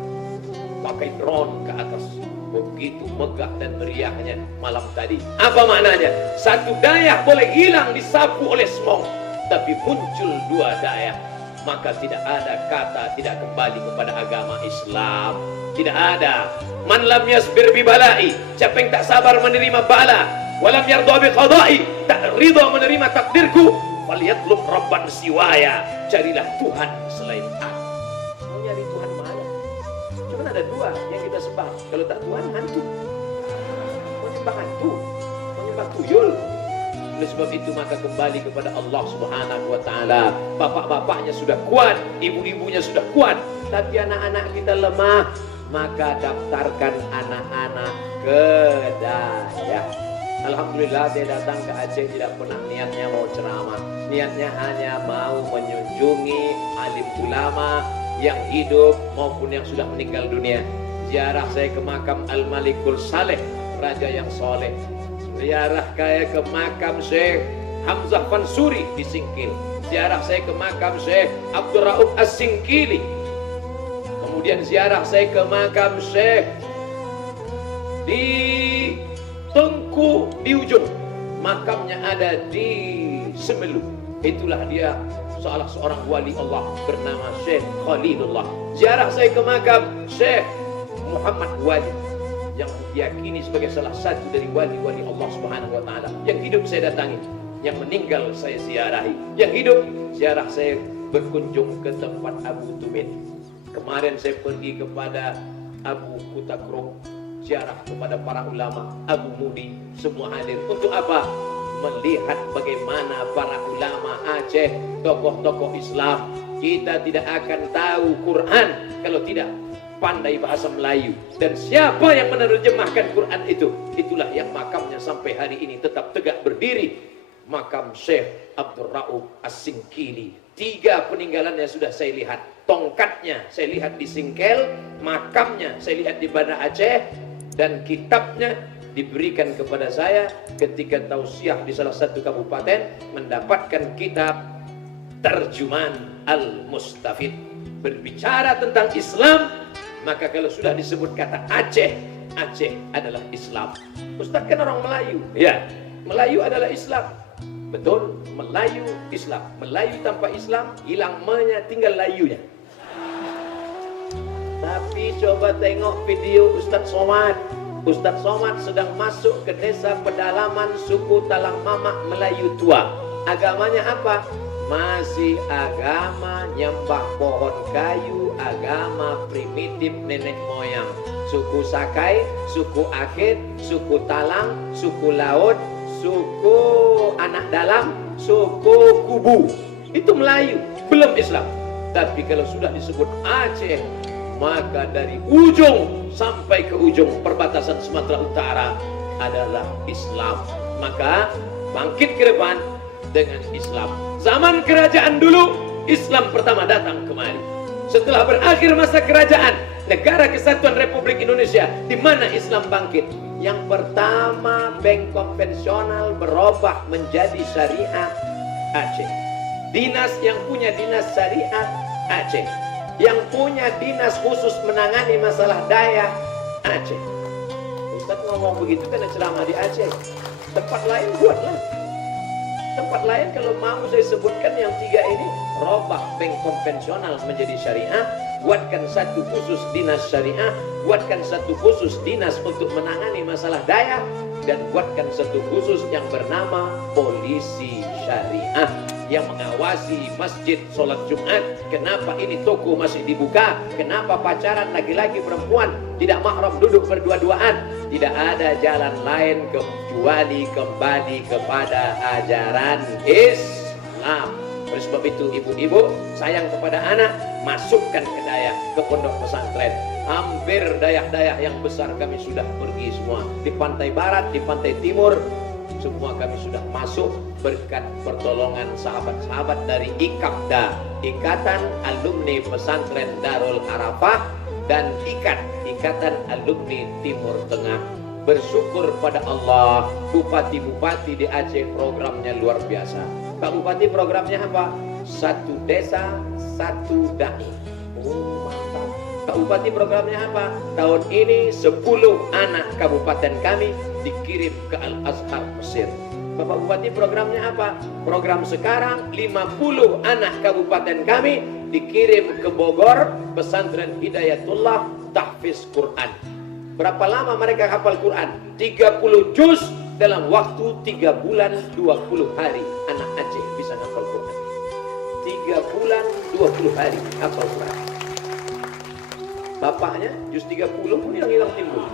Pakai drone ke atas. Begitu megah dan meriahnya malam tadi. Apa maknanya? 1 dayah boleh hilang disapu oleh smog, tapi muncul 2 dayah. Maka tidak ada kata tidak kembali kepada agama Islam. Tidak ada. Man lam yasbir bi balai, siapa yang tak sabar menerima bala, walam yardha bi qada'i, tak ridha menerima takdirku, falyatlub rabban siwaya, carilah Tuhan selain aku. Mau nyari Tuhan mana? Cuma ada 2 yang kita sembah. Kalau tak Tuhan, hantu. Mau nyembah hantu, mau nyembah tuyul. Oleh sebab itu maka kembali kepada Allah Subhanahu wa taala. Bapak-bapaknya sudah kuat, ibu-ibunya sudah kuat, tapi anak-anak kita lemah. Maka daftarkan anak-anak ke dayah. Alhamdulillah saya datang ke Aceh tidak pernah niatnya mau ceramah. Niatnya hanya mau mengunjungi alim ulama yang hidup maupun yang sudah meninggal dunia. Ziarah saya ke makam Al-Malikul Saleh, raja yang soleh. Ziarah saya ke makam Syekh Hamzah Fansuri di Singkil. Ziarah saya ke makam Syekh Abdul Rauf As-Singkili. Kemudian ziarah saya ke makam Syekh di Tengku di ujung. Makamnya ada di Semelu. Itulah dia salah seorang wali Allah bernama Syekh Khalilullah. Ziarah saya ke makam Syekh Muhammad Wali, yang diyakini sebagai salah satu dari wali-wali Allah Subhanahu wa taala. Yang hidup saya datangi, yang meninggal saya ziarahi. Yang hidup ziarah saya berkunjung ke tempat Abu Tumit. Kemarin saya pergi kepada Abu Kutakro, ziarah kepada para ulama, Abu Mudi, semua hadir. Untuk apa? Melihat bagaimana para ulama Aceh, tokoh-tokoh Islam. Kita tidak akan tahu Quran kalau tidak pandai bahasa Melayu. Dan siapa yang menerjemahkan Quran itu? Itulah yang makamnya sampai hari ini tetap tegak berdiri. Makam Syekh Abdul Rauf As-Singkili. 3 peninggalannya sudah saya lihat. Tongkatnya saya lihat di Singkel, makamnya saya lihat di Banda Aceh, dan kitabnya diberikan kepada saya ketika tausiah di salah satu kabupaten, mendapatkan kitab Terjemahan Al-Mustafid. Berbicara tentang Islam, maka kalau sudah disebut kata Aceh, Aceh adalah Islam. Ustaz kan orang Melayu. Ya, Melayu adalah Islam. Betul, Melayu Islam. Melayu tanpa Islam hilang me-nya, tinggal layunya. Tapi coba tengok video Ustaz Somad. Ustaz Somad sedang masuk ke desa pedalaman suku Talang Mamak Melayu tua. Agamanya apa? Masih agama nyembah pohon kayu, agama primitif nenek moyang. Suku Sakai, suku Akhir, suku Talang, suku Laut, suku Anak Dalam, suku Kubu. Itu Melayu, belum Islam. Tapi kalau sudah disebut Aceh, maka dari ujung sampai ke ujung perbatasan Sumatera Utara adalah Islam. Maka bangkit ke depan dengan Islam. Zaman kerajaan dulu, Islam pertama datang kemari. Setelah berakhir masa kerajaan, Negara Kesatuan Republik Indonesia, di mana Islam bangkit. Yang pertama, bank konvensional berubah menjadi syariah, Aceh. Dinas yang punya dinas syariah, Aceh. Yang punya dinas khusus menangani masalah daya, Aceh. Ustaz ngomong begitu karena ceramah di Aceh. Tempat lain buatlah. Tempat lain kalau mau saya sebutkan yang 3 ini, robah bank konvensional menjadi syariah, buatkan satu khusus dinas syariah, buatkan satu khusus dinas untuk menangani masalah daya, dan buatkan satu khusus yang bernama polisi syariah yang mengawasi masjid sholat Jumat. Kenapa ini toko masih dibuka? Kenapa pacaran laki-laki perempuan tidak mahram duduk berdua-duaan? Tidak ada jalan lain kecuali kembali kepada ajaran Islam. Oleh sebab itu ibu-ibu sayang kepada anak, masukkan ke daya, ke pondok pesantren. Hampir dayak-dayak yang besar kami sudah pergi semua. Di pantai barat, di pantai timur, semua kami sudah masuk berkat pertolongan sahabat-sahabat dari IKAPDA, Ikatan Alumni Pesantren Darul Arafah, dan Ikatan Alumni Timur Tengah. Bersyukur pada Allah, bupati-bupati di Aceh programnya luar biasa. Pak Bupati programnya apa? Satu desa, satu dai. Oh, mantap. Pak Bupati programnya apa? Tahun ini 10 anak kabupaten kami dikirim ke Al-Azhar Mesir. Bapak Bupati programnya apa? Program sekarang 50 anak kabupaten kami dikirim ke Bogor, pesantren Hidayatullah, tahfiz Quran. Berapa lama mereka hafal Quran? 30 juz dalam waktu 3 bulan 20 hari. Anak Aceh bisa hafal Quran. 3 bulan 20 hari hafal Quran. Bapaknya juz 30 pun hilang-hilang timbul.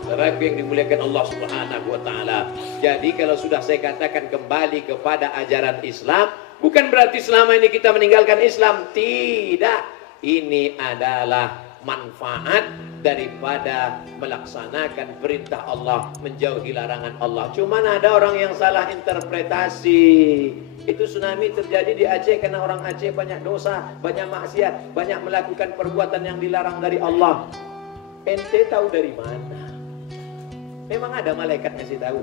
Saudaraku yang dimuliakan Allah Subhanahu wa taala. Jadi kalau sudah saya katakan kembali kepada ajaran Islam, bukan berarti selama ini kita meninggalkan Islam. Tidak. Ini adalah manfaat daripada melaksanakan perintah Allah, menjauhi larangan Allah. Cuman ada orang yang salah interpretasi. Itu tsunami terjadi di Aceh karena orang Aceh banyak dosa, banyak maksiat, banyak melakukan perbuatan yang dilarang dari Allah. Ente tahu dari mana? Memang ada malaikat ngasih tahu.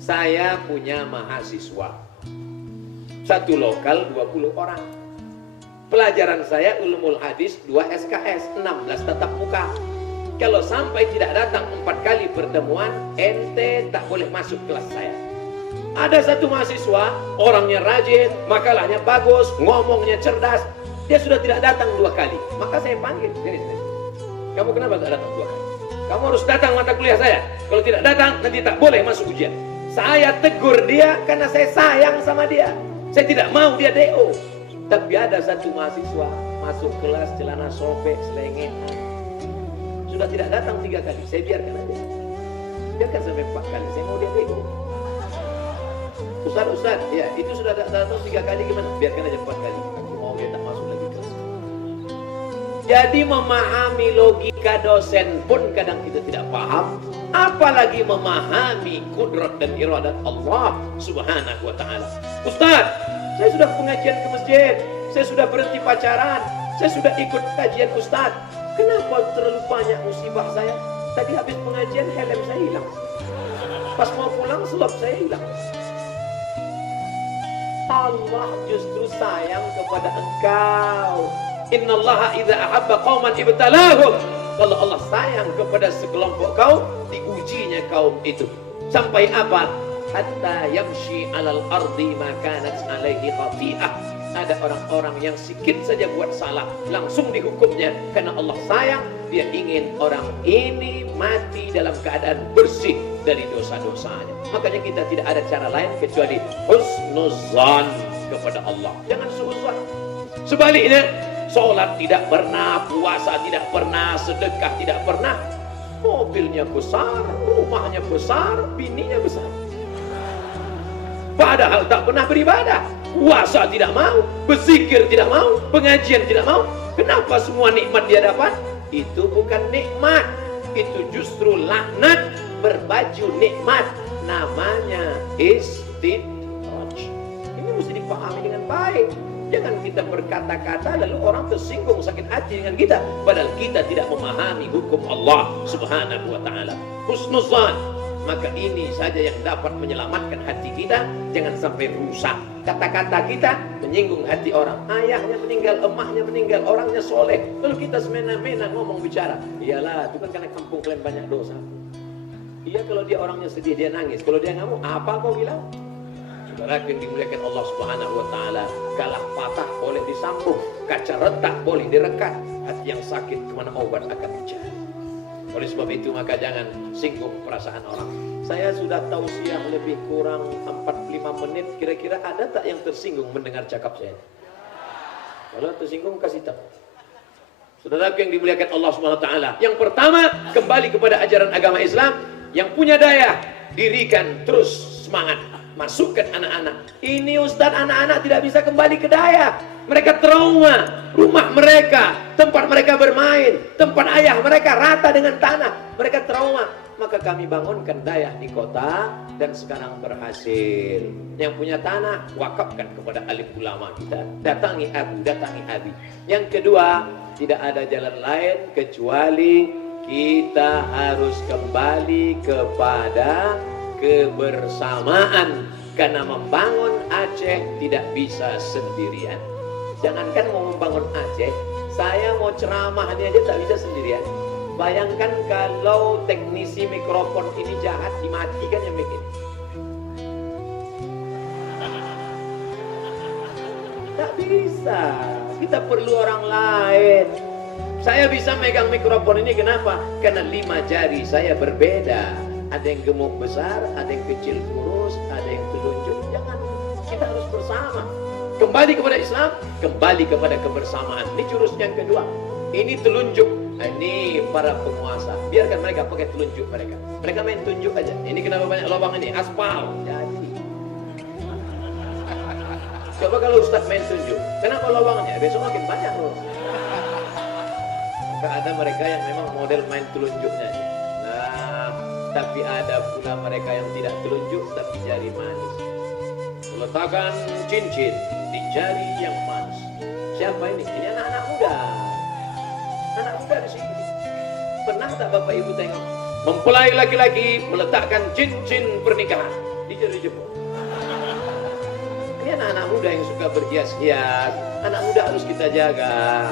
Saya punya mahasiswa, satu lokal 20 orang. Pelajaran saya ulumul hadis 2 SKS, 16 tatap muka. Kalau sampai tidak datang 4 kali pertemuan, ente tak boleh masuk kelas saya. Ada satu mahasiswa, orangnya rajin, makalahnya bagus, ngomongnya cerdas. Dia sudah tidak datang 2 kali. Maka saya panggil, sini. Kamu kenapa tak datang 2 kali? Kamu harus datang mata kuliah saya. Kalau tidak datang, nanti tak boleh masuk ujian. Saya tegur dia karena saya sayang sama dia. Saya tidak mau dia DO. Tapi ada satu mahasiswa masuk kelas celana sobek, selengean. Sudah tidak datang 3 kali. Saya biarkan aja. Biarkan sampai 4 kali. Saya mau dia DO. Ustaz, ya itu sudah datang 3 kali gimana? Biarkan aja 4 kali. Aku mau dia tak masuk lagi kelas. Jadi memahami logika dosen pun kadang kita tidak paham. apalagi memahami kudrat dan iradat Allah subhanahu wa ta'ala. Ustaz, saya sudah pengajian ke masjid, saya sudah berhenti pacaran, saya sudah ikut kajian Ustaz, kenapa terlalu banyak musibah saya? Tadi habis pengajian helm saya hilang, pas mau pulang selop saya hilang. Allah justru sayang kepada engkau. Innallaha idza ahabba qauman ibtalahum. Kalau Allah sayang kepada sekelompok kaum, diujinya kaum itu. Sampai apa? Hatta yamshi alal ardi ma kanat alaihi khati'ah. Ada orang-orang yang sikit saja buat salah, langsung dihukumnya. Karena Allah sayang, dia ingin orang ini mati dalam keadaan bersih dari dosa-dosanya. Makanya kita tidak ada cara lain kecuali husnuzan kepada Allah. Jangan suuzan. Sebaliknya, sholat tidak pernah, puasa tidak pernah, sedekah tidak pernah, mobilnya besar, rumahnya besar, bininya besar, padahal tak pernah beribadah. Puasa tidak mau, berzikir tidak mau, pengajian tidak mau. Kenapa semua nikmat dia dapat? Itu bukan nikmat, itu justru laknat berbaju nikmat. Namanya istidraj. Ini mesti dipahami dengan baik. Jangan kita berkata-kata lalu orang tersinggung sakit hati dengan kita, padahal kita tidak memahami hukum Allah subhanahu wa ta'ala. Husnuzan, maka ini saja yang dapat menyelamatkan hati kita. Jangan sampai rusak. Kata-kata kita menyinggung hati orang. Ayahnya meninggal, emahnya meninggal, orangnya soleh, lalu kita semena-mena ngomong bicara. Iyalah, itu kan karena kampung kalian banyak dosa. Iya, kalau dia orangnya sedih dia nangis, kalau dia ngamuk apa kau bilang? Saudara yang dimuliakan Allah subhanahu wa ta'ala, galah patah boleh disambung, kaca retak boleh direkat, hati yang sakit kemana obat akan dicari. Oleh sebab itu maka jangan singgung perasaan orang. Saya sudah tausiah lebih kurang 45 menit, kira-kira ada tak yang tersinggung mendengar cakap saya? Kalau tersinggung kasih tahu. Saudara yang dimuliakan Allah subhanahu wa ta'ala, yang pertama kembali kepada ajaran agama Islam. Yang punya daya, dirikan terus semangat. Masukkan anak-anak. Ini Ustaz, anak-anak tidak bisa kembali ke daya. Mereka trauma. Rumah mereka, tempat mereka bermain, tempat ayah mereka rata dengan tanah. Mereka trauma. Maka kami bangunkan daya di kota dan sekarang berhasil. Yang punya tanah, wakafkan kepada alim ulama kita. Datangi Abu, datangi Abi. Yang kedua, tidak ada jalan lain kecuali kita harus kembali kepada kebersamaan. Karena membangun Aceh tidak bisa sendirian. Jangankan mau membangun Aceh, saya mau ceramah ini aja tak bisa sendirian. Bayangkan kalau teknisi mikrofon ini jahat, dimatikan yang bikin. Tak bisa, kita perlu orang lain. Saya bisa megang mikrofon ini kenapa? Karena 5 jari saya berbeda. Ada yang gemuk besar, ada yang kecil kurus, ada yang telunjuk. Jangan, kita harus bersama. Kembali kepada Islam, kembali kepada kebersamaan. Ini jurus yang kedua. Ini telunjuk. Nah, ini para penguasa. Biarkan mereka pakai telunjuk mereka. Mereka main tunjuk aja. Ini kenapa banyak lubang ini? Aspal. Jadi. Coba kalau Ustaz main tunjuk, kenapa lubangnya? Besok makin banyak loh. Maka ada mereka yang memang model main telunjuknya. Nah, tapi ada pula mereka yang tidak telunjuk tapi jari manis. Meletakkan cincin di jari yang manis. Siapa ini? Ini anak-anak muda. Anak muda di sini. Pernah tak Bapak Ibu tengok mempelai laki-laki meletakkan cincin pernikahan di jari jempol? Ini anak-anak muda yang suka berhias-hias. Anak muda harus kita jaga.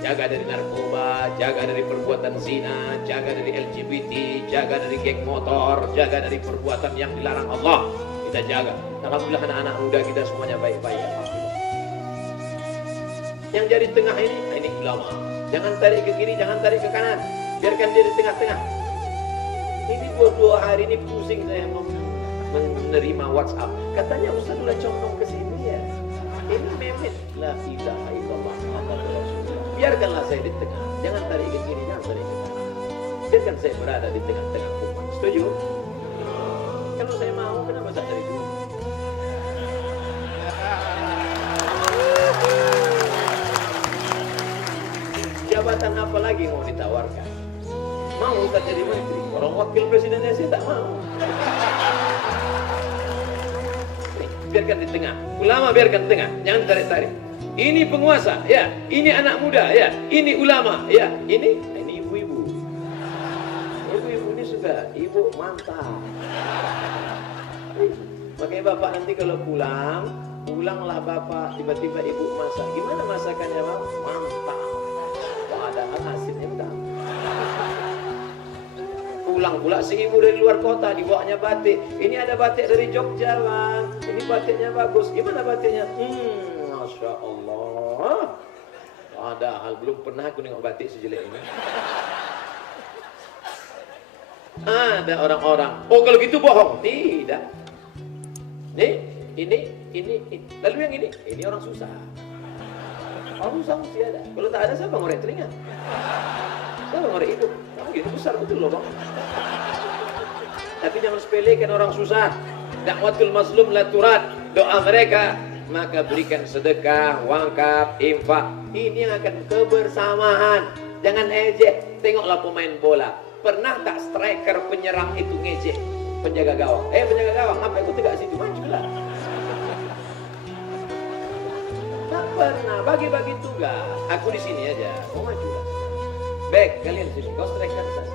Jaga dari narkoba, jaga dari perbuatan zina, jaga dari LGBT, jaga dari geng motor, jaga dari perbuatan yang dilarang Allah. Kita jaga. Alhamdulillah anak-anak muda kita semuanya baik-baik. Alhamdulillah. Yang jari tengah ini ulama. Jangan tarik ke kiri, jangan tarik ke kanan. Biarkan dia di tengah-tengah. Ini 2 hari ini pusing saya menerima WhatsApp. Katanya Ustaz udah condong ke sini ya. Ini memet. La ilaha illallah Muhammadur Rasulullah. Biarkanlah saya di tengah. Jangan tarik ke kiri, jangan tarik ke kanan. Biarkan saya berada di tengah-tengah umat. Setuju? Kalau saya mau, kenapa tak dari dulu? Jabatan apa lagi mau ditawarkan? Mau Ustaz jadi menteri? Orang wakil presidennya saya tak mau. Nih, biarkan di tengah. Ulama biarkan di tengah, jangan tarik-tarik. Ini penguasa, ya. Ini anak muda, ya. Ini ulama, ya. Ini ibu-ibu. Ibu-ibu ini suka, ibu mantap. Makanya bapak nanti kalau pulanglah bapak, tiba-tiba ibu masak. Gimana masakannya, Pak? Mantap. Padahal hasilnya enggak. Pulang pula si ibu dari luar kota, dibawanya batik. Ini ada batik dari Jogja, Bang. Ini batiknya bagus. Gimana batiknya? Masya Allah. Padahal belum pernah aku nengok batik sejelek ini. Ada orang-orang, oh kalau gitu bohong. Tidak. Nih, ini. Lalu yang ini orang susah. Orang susah mesti ada. Kalau tak ada, siapa ngorek telinga? Siapa ngorek hidup? Kamu gitu besar betul loh, Bang. Tapi jangan sepelekan orang susah. Dakwatul mazlum la turad. Doa mereka, maka berikan sedekah, wakaf, infak. Ini yang akan kebersamaan. Jangan ejek. Tengoklah pemain bola. Pernah tak striker penyerang itu ngejek penjaga gawang? Penjaga gawang, apa aku tegak situ? Majulah. Tak pernah. Bagi-bagi tugas. Aku di sini aja. Oh, majulah. Baik, kalian sini. Kau striker sana.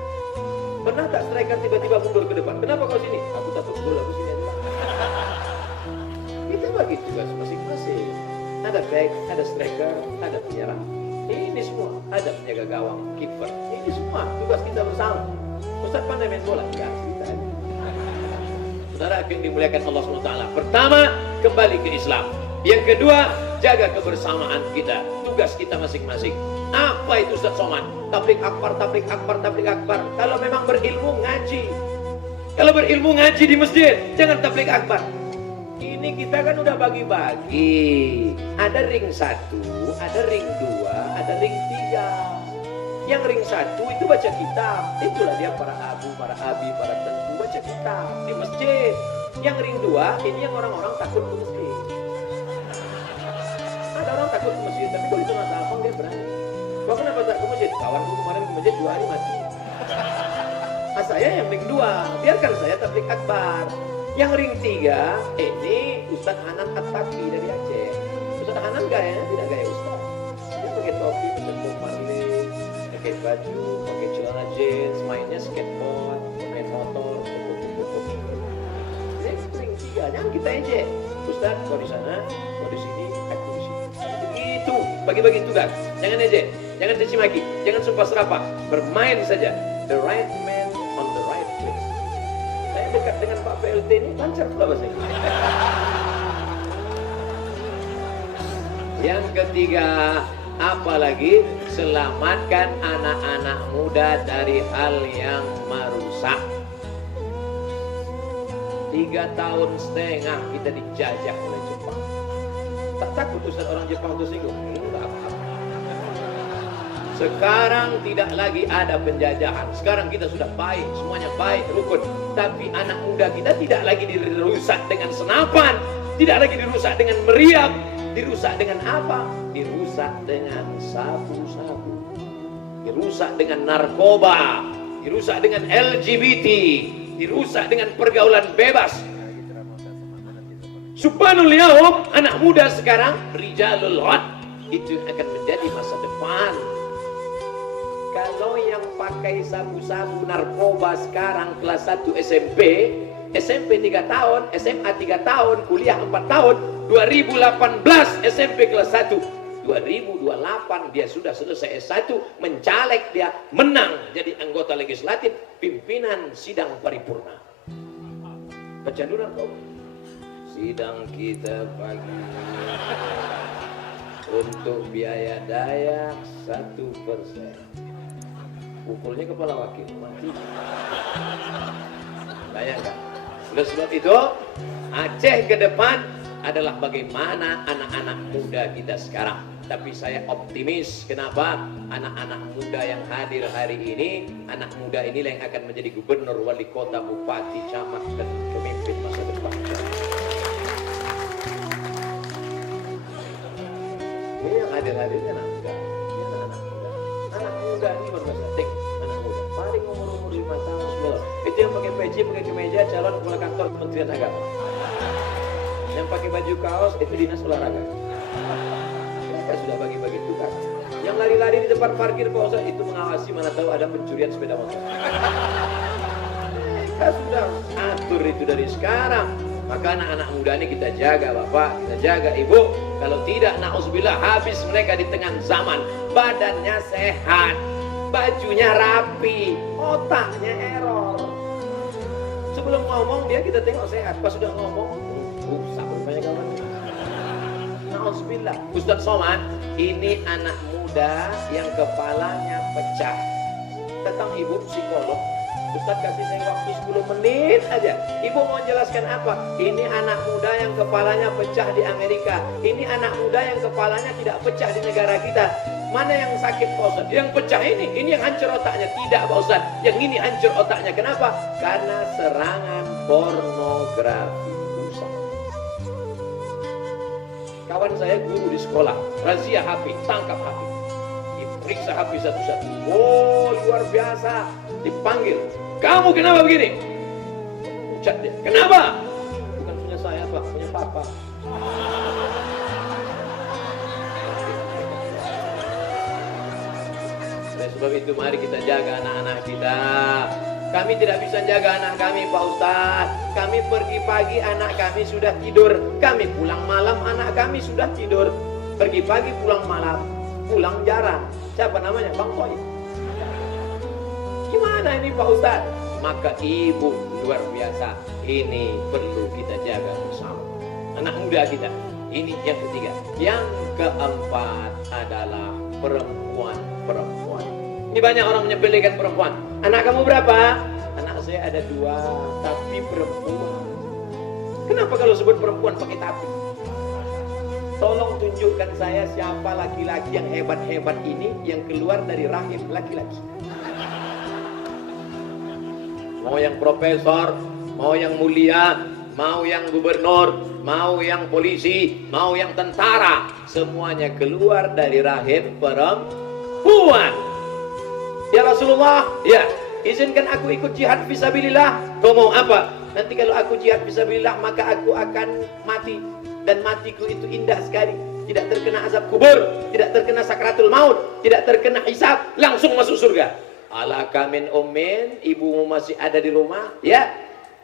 Pernah tak striker tiba-tiba mundur ke depan? Kenapa kau sini? Aku takut gol, aku sini aja. Kita bagi tugas masing-masing. Ada back, ada striker, ada penyerang. Ini semua. Ada penjaga gawang, kiper. Ini semua tugas kita bersama. Ustaz pandai main bola? Enggak, kita aja. Saudara yang dimuliakan Allah SWT. Pertama, kembali ke Islam. Yang kedua, jaga kebersamaan kita. Tugas kita masing-masing. Apa itu Ustaz Somad? Tablik akbar, tablik akbar, tablik akbar. Kalau memang berilmu, ngaji. Kalau berilmu, ngaji di masjid. Jangan tablik akbar. Ini kita kan udah bagi-bagi. Ada ring 1, ada ring 2, ada ring 3. Yang ring 1 itu baca kitab. Itulah dia para abu, para abi, para tentu baca kitab di masjid. Yang ring 2 ini yang orang-orang takut ke masjid. Ada orang takut ke masjid, tapi kalau itu nggak tahu dia berani. Kau kenapa tak ke masjid? Kawanku kemarin ke masjid 2 hari mati. Saya yang ring 2, biarkan saya tablik akbar. Yang ring 3 ini Ustaz Hanan At-Taki dari Aceh. Ustaz Hanan gayanya tidak gaya Ustaz. Dia pakai topi, pakai Bob Marley, pakai baju, pakai celana jeans, mainnya skateboard, main motor. Ini ring 3, jangan kita ejek. Ustaz, kau di sana, kau di sini, aku di sini. Itu bagi-bagi tugas. Jangan ejek, jangan caci maki, jangan sumpah serapah. Bermain saja. The right man on the right place. Saya dekat dengan Pak PLT ini lancar pula bahasa Inggris. Yang ketiga, apalagi selamatkan anak-anak muda dari hal yang merusak. 3,5 tahun kita dijajah oleh Jepang. Tak takut Ustaz orang Jepang tersinggung? Enggak apa-apa. Sekarang tidak lagi ada penjajahan. Sekarang kita sudah baik, semuanya baik, rukun. Tapi anak muda kita tidak lagi dirusak dengan senapan, tidak lagi dirusak dengan meriam. Dirusak dengan apa? Dirusak dengan sabu-sabu. Dirusak dengan narkoba. Dirusak dengan LGBT. Dirusak dengan pergaulan bebas. Subhanallah, anak muda sekarang rijalul ghad. Itu akan menjadi masa depan. Kalau yang pakai sabu-sabu narkoba sekarang kelas 1 SMP 3 tahun, SMA 3 tahun, kuliah 4 tahun, 2018 SMP kelas 1, 2028 dia sudah selesai S1, mencaleg, dia menang jadi anggota legislatif, pimpinan sidang paripurna. Pecandu narkoba. Sidang kita pagi untuk biaya dayak 1%. Pukulnya kepala wakil, mati. Bayangkan. Oleh sebab itu, Aceh ke depan adalah bagaimana anak-anak muda kita sekarang. Tapi saya optimis. Kenapa? Anak-anak muda yang hadir hari ini, anak muda inilah yang akan menjadi gubernur, wali kota, bupati, camat, dan pemimpin masa depan. Ini yang hadir-hadirnya anak muda. Ini anak muda. Anak muda ini bermasa. Anak muda. paling umur 5 tahun 9. Itu yang pakai peci, pakai kemeja, calon kepala kantor Kementerian Agama. Yang pakai baju kaos itu dinas olahraga. Mereka sudah bagi-bagi tugas. Yang lari-lari di tempat parkir Pak Ustaz itu mengawasi, mana tahu ada pencurian sepeda motor. Mereka sudah atur itu dari sekarang. Maka anak-anak muda ini kita jaga Bapak, kita jaga Ibu. Kalau tidak, na'udzubillah, habis mereka di tengah zaman. Badannya sehat, bajunya rapi, otaknya error. Sebelum ngomong dia kita tengok sehat, pas sudah ngomong rusak rupanya kawan. Na'udzubillah. Ustaz Somad, ini anak muda yang kepalanya pecah. Datang ibu psikolog, Ustaz kasih saya waktu 10 menit aja. Ibu mau jelaskan apa? Ini anak muda yang kepalanya pecah di Amerika. Ini anak muda yang kepalanya tidak pecah di negara kita. Mana yang sakit Pak Ustaz? Yang pecah ini yang hancur otaknya. Tidak Pak Ustaz, yang ini hancur otaknya. Kenapa? Karena serangan pornografi. Rusak. Kawan saya guru di sekolah, razia HP, tangkap HP. Diperiksa HP satu-satu. Oh, luar biasa. Dipanggil, kamu kenapa begini? Ucat dia, kenapa? Bukan punya saya Pak, punya Papa. Oleh sebab itu mari kita jaga anak-anak kita. Kami tidak bisa jaga anak kami Pak Ustaz. Kami pergi pagi anak kami sudah tidur. Kami pulang malam anak kami sudah tidur. Pergi pagi pulang malam, pulang jarang. Siapa namanya? Bang Toy. Gimana ini Pak Ustaz? Maka ibu luar biasa. Ini perlu kita jaga bersama. Anak muda kita. Ini yang ketiga. Yang keempat adalah perempuan. Ini banyak orang menyepelekan perempuan. Anak kamu berapa? Anak saya ada 2, tapi perempuan. Kenapa kalau sebut perempuan pakai tapi? Tolong tunjukkan saya siapa laki-laki yang hebat-hebat ini yang keluar dari rahim laki-laki. Mau yang profesor, mau yang mulia, mau yang gubernur, mau yang polisi, mau yang tentara, semuanya keluar dari rahim perempuan. Ya Rasulullah, ya, izinkan aku ikut jihad fisabilillah. Kau mau apa? Nanti kalau aku jihad fisabilillah maka aku akan mati, dan matiku itu indah sekali. Tidak terkena azab kubur, tidak terkena sakratul maut, tidak terkena hisab, langsung masuk surga. Ala kamin ummin, ibumu masih ada di rumah, ya.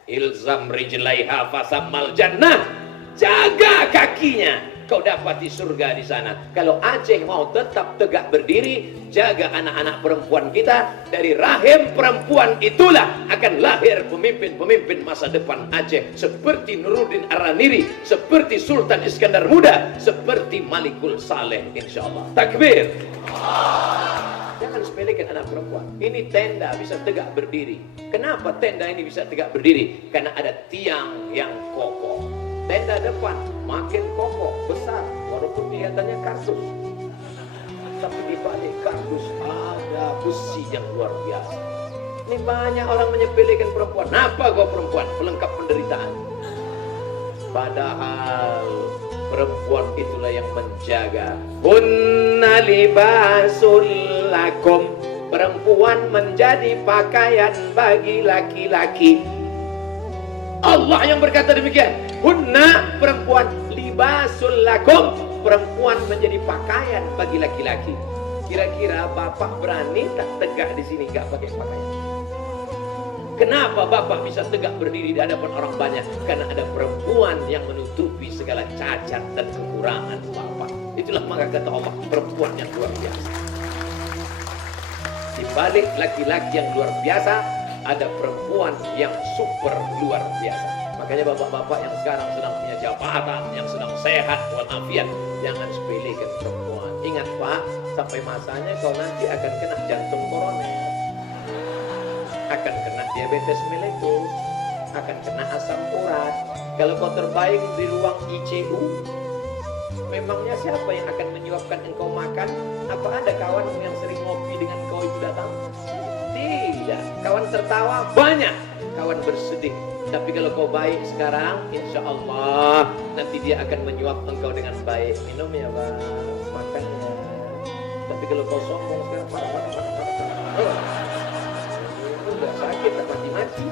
Ilzam rijlaiha fasammal jannah. Jaga kakinya, kau dapati surga di sana. Kalau Aceh mau tetap tegak berdiri, jaga anak-anak perempuan kita. Dari rahim perempuan itulah akan lahir pemimpin-pemimpin masa depan Aceh. Seperti Nuruddin Araniri, seperti Sultan Iskandar Muda, seperti Malikul Saleh, insyaallah. Takbir. Jangan sepelekan anak perempuan. Ini tenda bisa tegak berdiri. Kenapa tenda ini bisa tegak berdiri? Karena ada tiang yang kokoh. Tenda depan makin kokoh, besar, walaupun kelihatannya kardus, tapi di balik kardus ada besi yang luar biasa. Ini banyak orang menyepelekan perempuan. Kenapa kau perempuan? Pelengkap penderitaan. Padahal perempuan itulah yang menjaga. Hunna libasul lakum. Perempuan menjadi pakaian bagi laki-laki. Allah yang berkata demikian. Hunna, perempuan, libasul lakum. Perempuan menjadi pakaian bagi laki-laki. Kira-kira bapak berani tak tegak di sini gak pakai pakaian? Kenapa bapak bisa tegak berdiri di hadapan orang banyak? Karena ada perempuan yang menutupi segala cacat dan kekurangan bapak. Itulah maka kata Allah, perempuan yang luar biasa. Di balik laki-laki yang luar biasa, ada perempuan yang super luar biasa. Makanya bapak-bapak yang sekarang sedang punya jabatan, yang sedang sehat walafiat, jangan sepelekan perempuan. Ingat Pak, sampai masanya kau nanti akan kena jantung koroner, akan kena diabetes mellitus, akan kena asam urat. Kalau kau terbaik di ruang ICU, memangnya siapa yang akan menyuapkan engkau makan? Apa ada kawan yang sering ngopi dengan kau itu datang? Tidak. Kawan tertawa banyak, kawan bersedih. Tapi kalau kau baik sekarang, insya Allah nanti dia akan menyuap engkau dengan baik. Minum ya Bang, makan ya. Tapi kalau kau sombong sekarang, sih?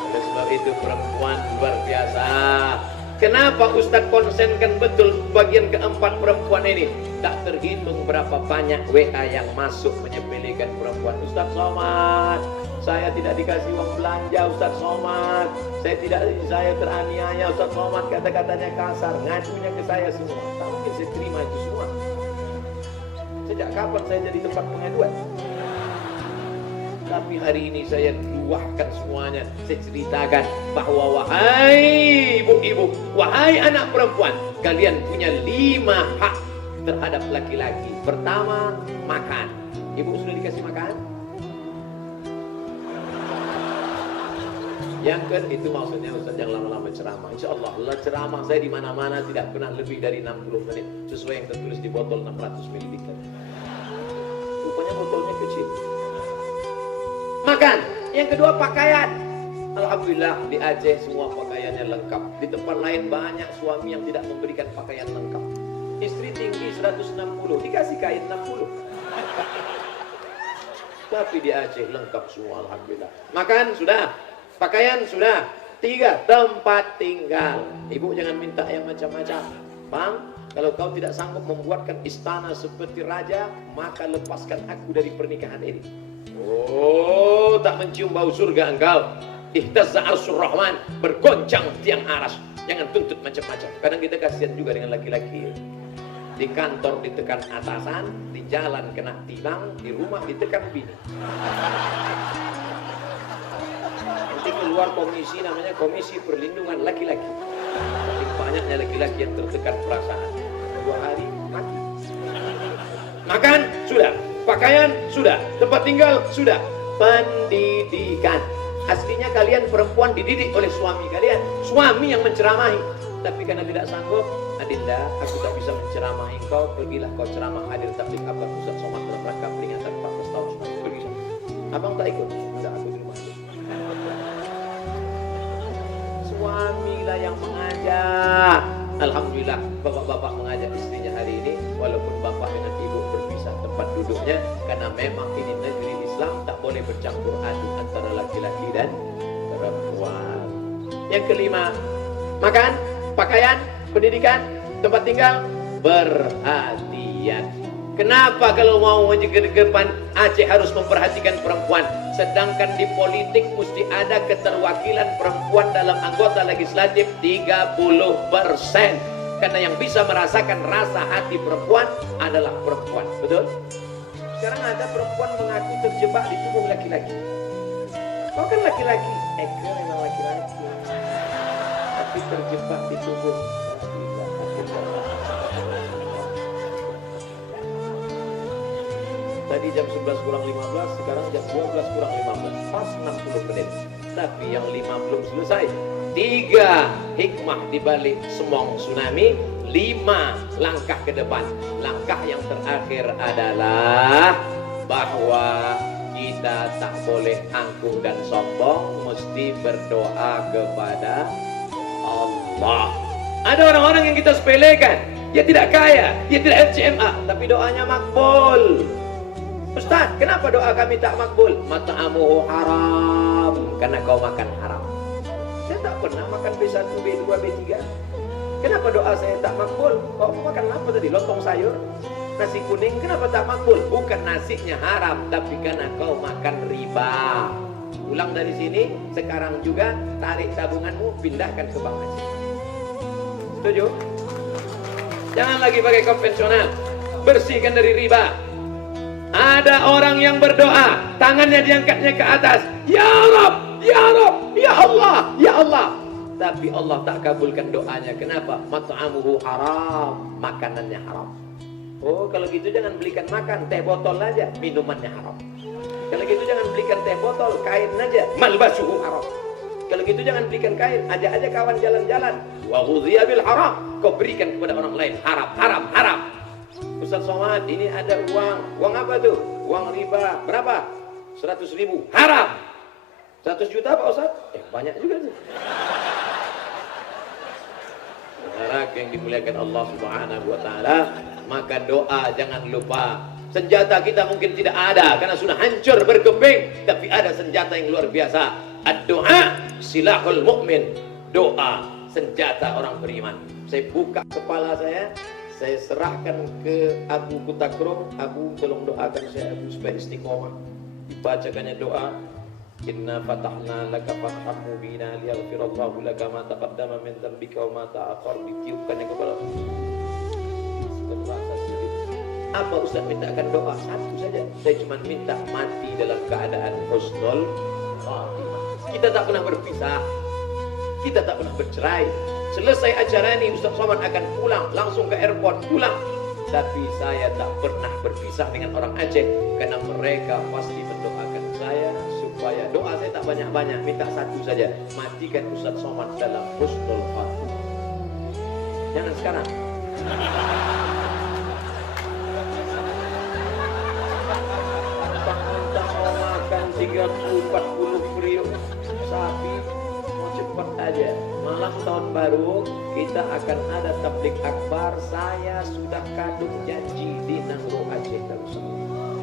Oleh sebab itu perempuan luar biasa. Kenapa Ustadz konsenkan betul bagian keempat perempuan ini? Tak terhitung berapa banyak WA yang masuk menyepelekan perempuan. Ustadz Somad, saya tidak dikasih uang belanja Ustadz Somad. Saya teraniaya Ustadz Somad, kata-katanya kasar, ngacunya ke saya semua. Tak mungkin saya terima itu semua. Sejak kapan saya jadi tempat pengaduan? Tapi hari ini saya luahkan semuanya. Saya ceritakan bahwa wahai ibu-ibu, wahai anak perempuan, kalian punya 5 hak terhadap laki-laki. Pertama, makan. Ibu sudah dikasih makan? Yang kedua, itu maksudnya Ustaz yang lama-lama ceramah. Insya Allah ceramah saya di mana-mana tidak pernah lebih dari 60 menit sesuai yang tertulis di botol 600 ml. Rupanya botolnya kecil. Makan. Yang kedua, pakaian. Alhamdulillah di Aceh semua pakaiannya lengkap. Di tempat lain banyak suami yang tidak memberikan pakaian lengkap. Istri tinggi 160, dikasih kain 60. Tapi di Aceh lengkap semua, alhamdulillah. Makan sudah, pakaian sudah. 3, tempat tinggal. Ibu jangan minta yang macam-macam. Paham? Kalau kau tidak sanggup membuatkan istana seperti raja, maka lepaskan aku dari pernikahan ini. Oh, tak mencium bau surga engkau. Ihtazza arsyur rahman, bergoncang tiang aras. Jangan tuntut macam-macam. Kadang kita kasihan juga dengan laki-laki. Di kantor ditekan atasan, di jalan kena tilang, di rumah ditekan bini. Nanti keluar komisi namanya Komisi Perlindungan Laki-laki. Tapi banyaknya laki-laki yang tertekan perasaan. 2 hari mati. Makan sudah, pakaian sudah, tempat tinggal sudah, pendidikan. Aslinya kalian perempuan dididik oleh suami kalian, suami yang menceramahi. Tapi karena tidak sanggup, Adinda, aku tak bisa menceramahi kau. Pergilah kau ceramah hadir tabligh akbar Ustaz Somad dalam rangka peringatan 14 tahun sunnah. Pergi sana. Abang tak ikut? Enggak, aku di rumah aja. Suamilah yang mengajak. Alhamdulillah bapak-bapak mengajak istrinya hari ini, walaupun bapak dengan ibu berpisah tempat duduknya, karena memang ini negeri Islam, tak boleh bercampur aduk antara laki-laki dan perempuan. Yang kelima, makan, pakaian, pendidikan, tempat tinggal, perhatian. Kenapa kalau mau maju ke depan Aceh harus memperhatikan perempuan? Sedangkan di politik mesti ada keterwakilan perempuan dalam anggota legislatif 30%. Karena yang bisa merasakan rasa hati perempuan adalah perempuan. Betul? Sekarang ada perempuan mengaku terjebak di tubuh laki-laki. Kau kan laki-laki. Eka memang laki-laki. Tapi terjebak di tubuh. Tadi jam 11 kurang 15, sekarang jam 12 kurang 15, pas 60 menit. Tapi yang 5 belum selesai. 3 hikmah dibalik semong tsunami, 5 langkah ke depan. Langkah yang terakhir adalah bahwa kita tak boleh angkuh dan sombong, mesti berdoa kepada Allah. Ada orang-orang yang kita sepelekan, dia tidak kaya, dia tidak FCMA, tapi doanya makbul. Ustaz, kenapa doa kami tak makbul? Mat'amuhu haram, karena kau makan haram. Saya tak pernah makan B1, B2, B3. Kenapa doa saya tak makbul? Kau makan apa tadi? Lontong sayur? Nasi kuning, kenapa tak makbul? Bukan nasinya haram, tapi karena kau makan riba. Pulang dari sini, sekarang juga tarik tabunganmu, pindahkan ke bank Aceh. Setuju? Jangan lagi pakai konvensional. Bersihkan dari riba. Ada orang yang berdoa, tangannya diangkatnya ke atas. Ya Rabb, Ya Rabb, Ya Allah, Ya Allah. Tapi Allah tak kabulkan doanya. Kenapa? Mat'amuhu haram, makanannya haram. Oh, kalau gitu jangan belikan makan, teh botol aja, minumannya haram. Kalau gitu jangan belikan teh botol, kain aja, malbasuhu haram. Kalau gitu jangan belikan kain, ajak aja kawan jalan-jalan. Wa ghudhiya bil haram, kau berikan kepada orang lain, haram, haram, haram. Ustaz Somad, ini ada uang. Uang apa tuh? Uang riba. Berapa? 100.000. Haram. 100 juta Pak Ustaz? Banyak juga tuh. Saudara yang dimuliakan Allah Subhanahu wa taala, maka doa jangan lupa Senjata kita mungkin tidak ada karena sudah hancur berkeping, tapi ada senjata yang luar biasa. Ad-doa silahul mu'min. Doa senjata orang beriman. Saya buka kepala saya serahkan ke Abu Kutakrum. Abu, tolong doakan saya Abu supaya istiqomah. Dibacakannya doa, inna fatahna laka fatham mubina liyaghfirallahu laka ma taqaddama min dzambika wa ma ta'akhkhar. Ditiupkannya kepala. Apa Ustaz mintakan doa? Satu saja. Saya cuma minta mati dalam keadaan husnul khatimah. Kita tak pernah berpisah, kita tak pernah bercerai. Selesai acara ini Ustaz Somad akan pulang, langsung ke airport pulang. Tapi saya tak pernah berpisah dengan orang Aceh, karena mereka pasti mendoakan saya supaya doa saya tak banyak-banyak, minta satu saja, matikan Ustaz Somad dalam husnul khatimah. Jangan sekarang. Mau makan 30-40 periuk sapi, mau cepat aja. Malam tahun baru kita akan ada tablik akbar. Saya sudah kadung janji di Nangro Aceh Darussalam.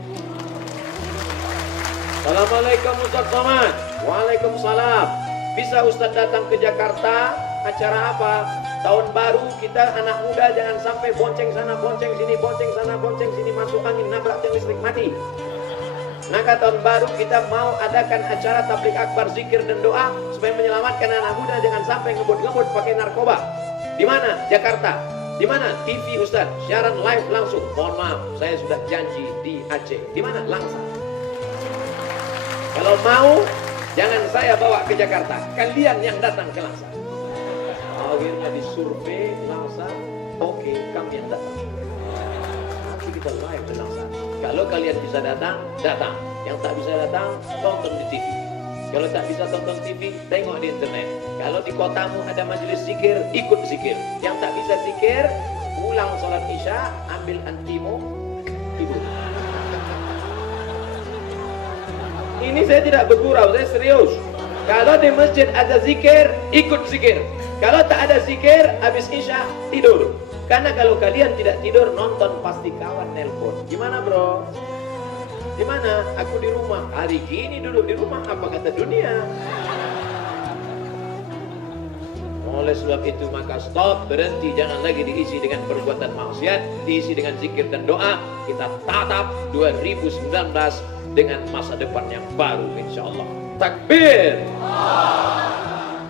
Assalamualaikum Ustaz Somad. Waalaikumsalam. Bisa Ustaz datang ke Jakarta? Acara apa? Tahun baru kita anak muda jangan sampai bonceng sana, bonceng sini, bonceng sana, bonceng sini, masuk angin, nabrak tiang listrik, mati. Maka tahun baru kita mau adakan acara tablik akbar, zikir dan doa supaya menyelamatkan anak muda jangan sampai ngebut-ngebut pakai narkoba. Di mana? Jakarta. Di mana? TV Ustaz, siaran live langsung. Mohon maaf, saya sudah janji di Aceh. Di mana? Langsa. Kalau mau, jangan saya bawa ke Jakarta, kalian yang datang ke Langsa. Akhirnya disurvei Langsa, oke, kami yang datang. Nanti kita live di Langsa. Kalau kalian bisa datang, datang. Yang tak bisa datang, tonton di TV. Kalau tak bisa tonton TV, tengok di internet. Kalau di kotamu ada majelis zikir, ikut zikir. Yang tak bisa zikir, pulang sholat isya, ambil antimu, tidur. Ini saya tidak bergurau, saya serius. Kalau di masjid ada zikir, ikut zikir. Kalau tak ada zikir, habis isya, tidur. Karena kalau kalian tidak tidur, nonton pasti kawan nelpon. Gimana bro? Gimana? Aku di rumah. Hari gini duduk di rumah, apa kata dunia? Oleh sebab itu maka stop, berhenti. Jangan lagi diisi dengan perbuatan maksiat, diisi dengan zikir dan doa. Kita tatap 2019 dengan masa depan yang baru insyaAllah. Takbir!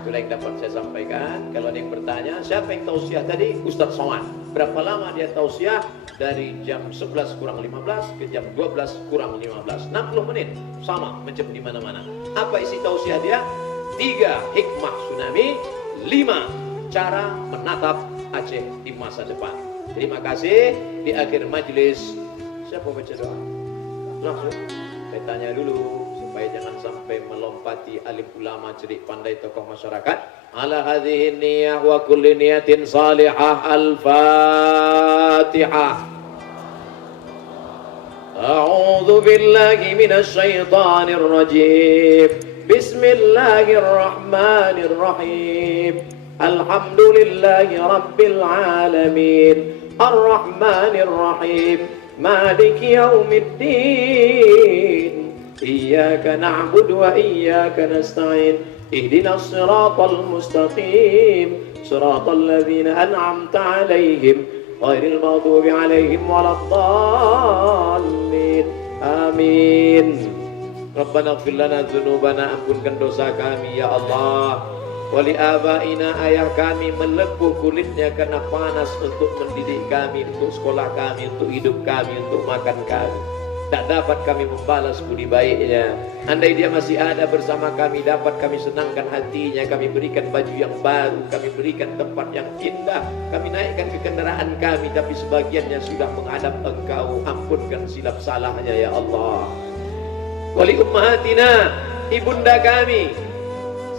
Itulah yang dapat saya sampaikan. Kalau ada yang bertanya, siapa yang tausiah tadi? Ustaz Somad. Berapa lama dia tausiah? Dari jam 11 kurang 15 ke jam 12 kurang 15. 60 menit. Sama macam di mana-mana. Apa isi tausiah dia? 3 hikmah tsunami, 5 cara menatap Aceh di masa depan. Terima kasih. Di akhir majelis, siapa baca doa? Langsung. Saya tanya dulu supaya jangan sampai melompati alim ulama, cerik pandai, tokoh masyarakat. Ala hadhihi niyah wa kulli niyatin salihah. Al-Fatihah. A'udzu billahi minasy syaithanir rajim. Bismillahirrahmanirrahim. Alhamdulillahi rabbil alamin. Ar-Rahmanir Rahim. Maliki yaumiddin. Iyyaka na'budu wa iyyaka nasta'in. Ihdinas siratal mustaqim. Siratal ladzina an'amta 'alaihim ghairil maghdubi 'alaihim waladdallin. Amin. Rabbana ighfir lana dzunubana, ampunkan dosa kami ya Allah. Wali abaina, ayah kami melepuh kulitnya karena panas untuk mendidik kami, untuk sekolah kami, untuk hidup kami, untuk makan kami. Tak dapat kami membalas budi baiknya. Andai dia masih ada bersama kami, dapat kami senangkan hatinya, kami berikan baju yang baru, kami berikan tempat yang indah, kami naikkan ke kendaraan kami, tapi sebagiannya sudah menghadap Engkau. Ampunkan silap salahnya ya Allah. Wali ummahatina, ibunda kami,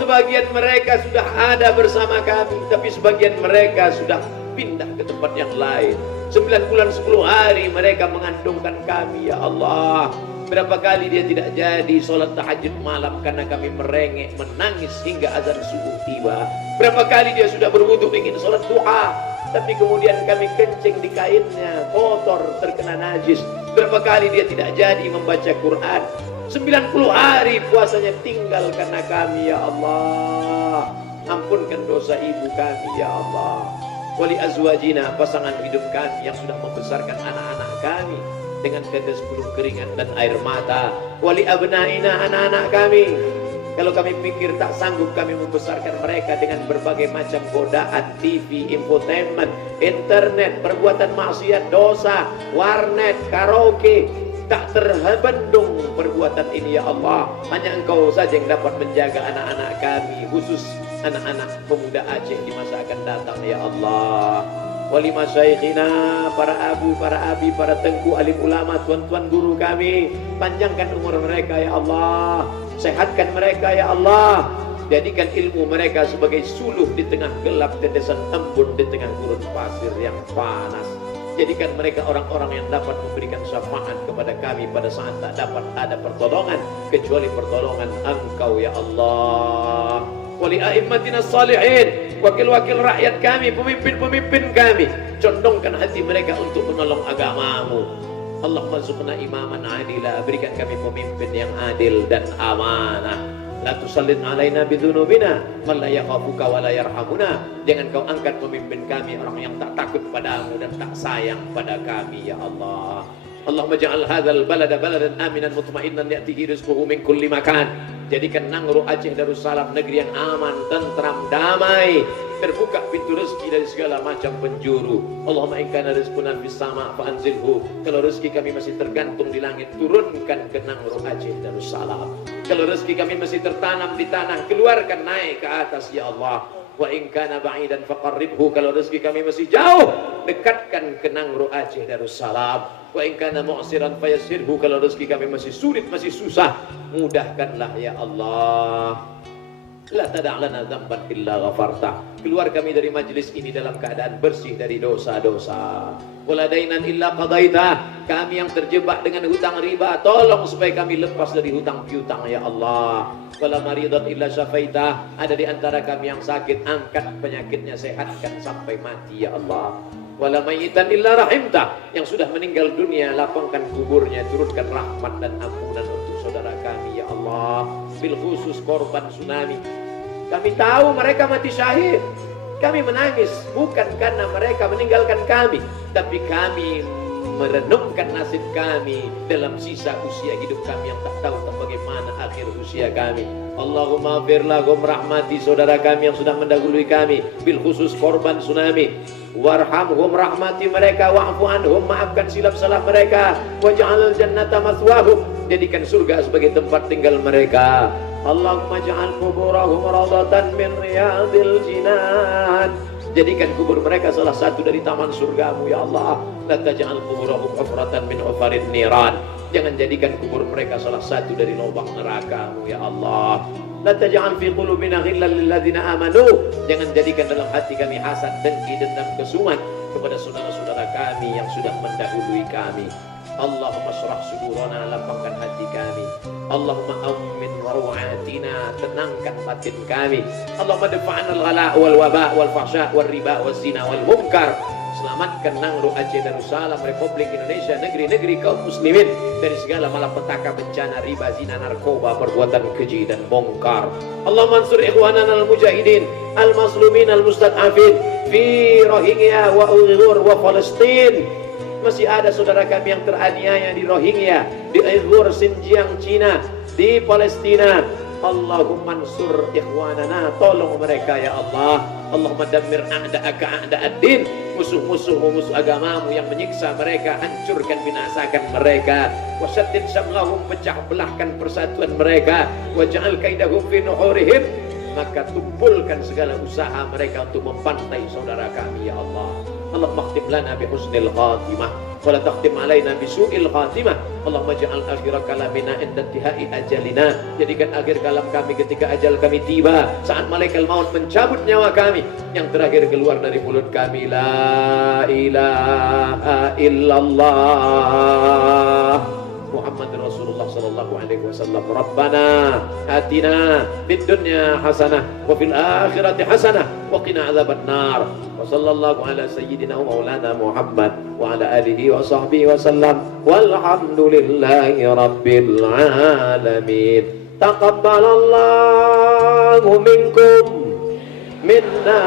sebagian mereka sudah ada bersama kami, tapi sebagian mereka sudah pindah ke tempat yang lain. 9 bulan 10 hari mereka mengandungkan kami ya Allah. Berapa kali dia tidak jadi sholat tahajud malam karena kami merengek, menangis hingga azan subuh tiba. Berapa kali dia sudah berwudu ingin sholat duha, tapi kemudian kami kencing di kainnya, kotor, terkena najis. Berapa kali dia tidak jadi membaca Quran. 90 hari puasanya tinggal karena kami, ya Allah. Ampunkan dosa ibu kami, ya Allah. Wali azwajina, pasangan hidup kami yang sudah membesarkan anak-anak kami dengan tetes bulu keringat dan air mata. Wali abnaina, anak-anak kami, kalau kami pikir tak sanggup kami membesarkan mereka dengan berbagai macam godaan, TV, infotainment, internet, perbuatan maksiat, dosa, warnet, karaoke, tak terbendung perbuatan ini, ya Allah. Hanya Engkau saja yang dapat menjaga anak-anak kami, khusus anak-anak pemuda Aceh di masa akan datang, ya Allah. Wali masyaikhina, para abu, para abi, para tengku, alim ulama, tuan-tuan guru kami, panjangkan umur mereka, ya Allah. Sehatkan mereka, ya Allah. Jadikan ilmu mereka sebagai suluh di tengah gelap, tetesan embun di tengah gurun pasir yang panas. Jadikan mereka orang-orang yang dapat memberikan syafaat kepada kami pada saat tak dapat ada pertolongan kecuali pertolongan Engkau, ya Allah. Wali a'immatina salihin, wakil-wakil rakyat kami, pemimpin-pemimpin kami, condongkan hati mereka untuk menolong agamamu. Allahumma zuqna imaman adila, berikan kami pemimpin yang adil dan amanah. La tusallit alaina bidhunubina man la yakhafuka wa la yarhamuna. Jangan kau angkat pemimpin kami orang yang tak takut padamu dan tak sayang pada kami, ya Allah. Allahumma ja'al hadzal balada baladan aminan mutma'innan ya'tihi rizquhu min kulli makan. Jadikan Nangro Aceh Darussalam negeri yang aman, tentram, damai. Terbuka pintu rezeki dari segala macam penjuru. Allahumma in kana rizquna fis sama' fa anzilhu. Kalau rezeki kami masih tergantung di langit, turunkan ke Nangro Aceh Darussalam. Kalau rezeki kami masih tertanam di tanah, keluarkan naik ke atas, ya Allah. Wa in kana ba'idan faqarribhu. Kalau rezeki kami masih jauh, dekatkan ke Nangro Aceh Darussalam. Wa in kana mu'siran fayassirhu. Kalau rezeki kami masih sulit, masih susah, mudahkanlah, ya Allah. La tada'lana dzamban illa ghafarta. Keluar kami dari majlis ini dalam keadaan bersih dari dosa-dosa. Wala dainan illa qadaita. Kami yang terjebak dengan hutang riba, tolong supaya kami lepas dari hutang piutang, ya Allah. Wala maridan illa syafaita. Ada di antara kami yang sakit, angkat penyakitnya, sehatkan sampai mati, ya Allah. Wala mayyitan illa rahimta. Yang sudah meninggal dunia, lapangkan kuburnya, turunkan rahmat dan ampunan untuk saudara kami, ya Allah. Bil khusus korban tsunami, kami tahu mereka mati syahid. Kami menangis bukan karena mereka meninggalkan kami, tapi kami merenungkan nasib kami dalam sisa usia hidup kami yang tak tahu bagaimana akhir usia kami. Allahumma fir lahum, rahmati saudara kami yang sudah mendahului kami, bil khusus korban tsunami. Warhamhum, rahmati mereka, wa'fu anhum, maafkan silap salah mereka, waj'alal jannata maswahum, jadikan surga sebagai tempat tinggal mereka. Allahumma ja'al kuburahum rawdatan min riyadil jinan. Jadikan kubur mereka salah satu dari taman surgamu, ya Allah. La taj'al kuburahum hufratan min hufarid niran. Jangan jadikan kubur mereka salah satu dari lubang nerakamu, ya Allah. La taj'al fi qulubina ghillan lil ladzina amanu. Jangan jadikan dalam hati kami hasad, dengki, dendam, kesumat kepada saudara-saudara kami yang sudah mendahului kami. Allahumma syrah sudurana, lapangkan hati kami. Allahumma ammin rawatina, tenangkan batin kami. Allahumma dafa'na al-ghala wal waba wal fahsya wal riba wal zina wal munkar. Selamatkan Nangro Aceh Darussalam, Republik Indonesia, negeri-negeri kaum muslimin dari segala malapetaka, bencana, riba, zina, narkoba, perbuatan keji dan mungkar. Allahumma ansur ikhwanana al-mujahidin al-mazlumin al-mustad'afin fi Rohingya wa Uyghur wa Palestin. Masih ada saudara kami yang teraniaya di Rohingya, di Uyghur, Xinjiang, Cina, di Palestina. Allahumma ansur ikhwanana, tolong mereka, ya Allah. Allahumma dammir a'da'aka a'da'ad-din, musuh-musuhmu, musuh agamamu yang menyiksa mereka, hancurkan, binasakan mereka. Wasyaddid syamlahum, pecah belahkan persatuan mereka. Waj'al kaidahum fi nuhurihim, maka tumpulkan segala usaha mereka untuk mempantai saudara kami, ya Allah. Allahumma khtim lana bi husnil khatimah wa la takhtim alaina bi su'il khatimah. Allahumma ja'al akhir kalamina inda intihai ajalina. Jadikan akhir kalam kami ketika ajal kami tiba, saat malaikat maut mencabut nyawa kami, yang terakhir keluar dari mulut kami, la ilaha illallah Muhammad Rasulullah sallallahu alaihi wasallam. Rabbana atina fid dunya hasanah wa fil akhirati hasanah wa qina adzabannar. Wa sallallahu ala sayyidina wa maulana Muhammad wa ala alihi wa sahbihi wa sallam. Walhamdulillahi rabbil alamin. Taqabbalallahu minkum minna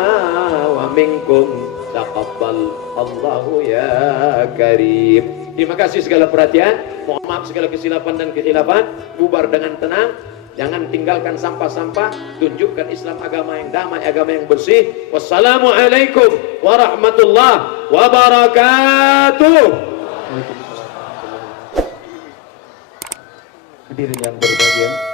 wa minkum. Taqabbal Allahu ya karim. Terima kasih segala perhatian. Mohon maaf segala kesilapan dan kekhilafan. Bubar dengan tenang. Jangan tinggalkan sampah-sampah. Tunjukkan Islam agama yang damai, agama yang bersih. Wassalamualaikum warahmatullahi wabarakatuh. Hadirin yang berbahagia,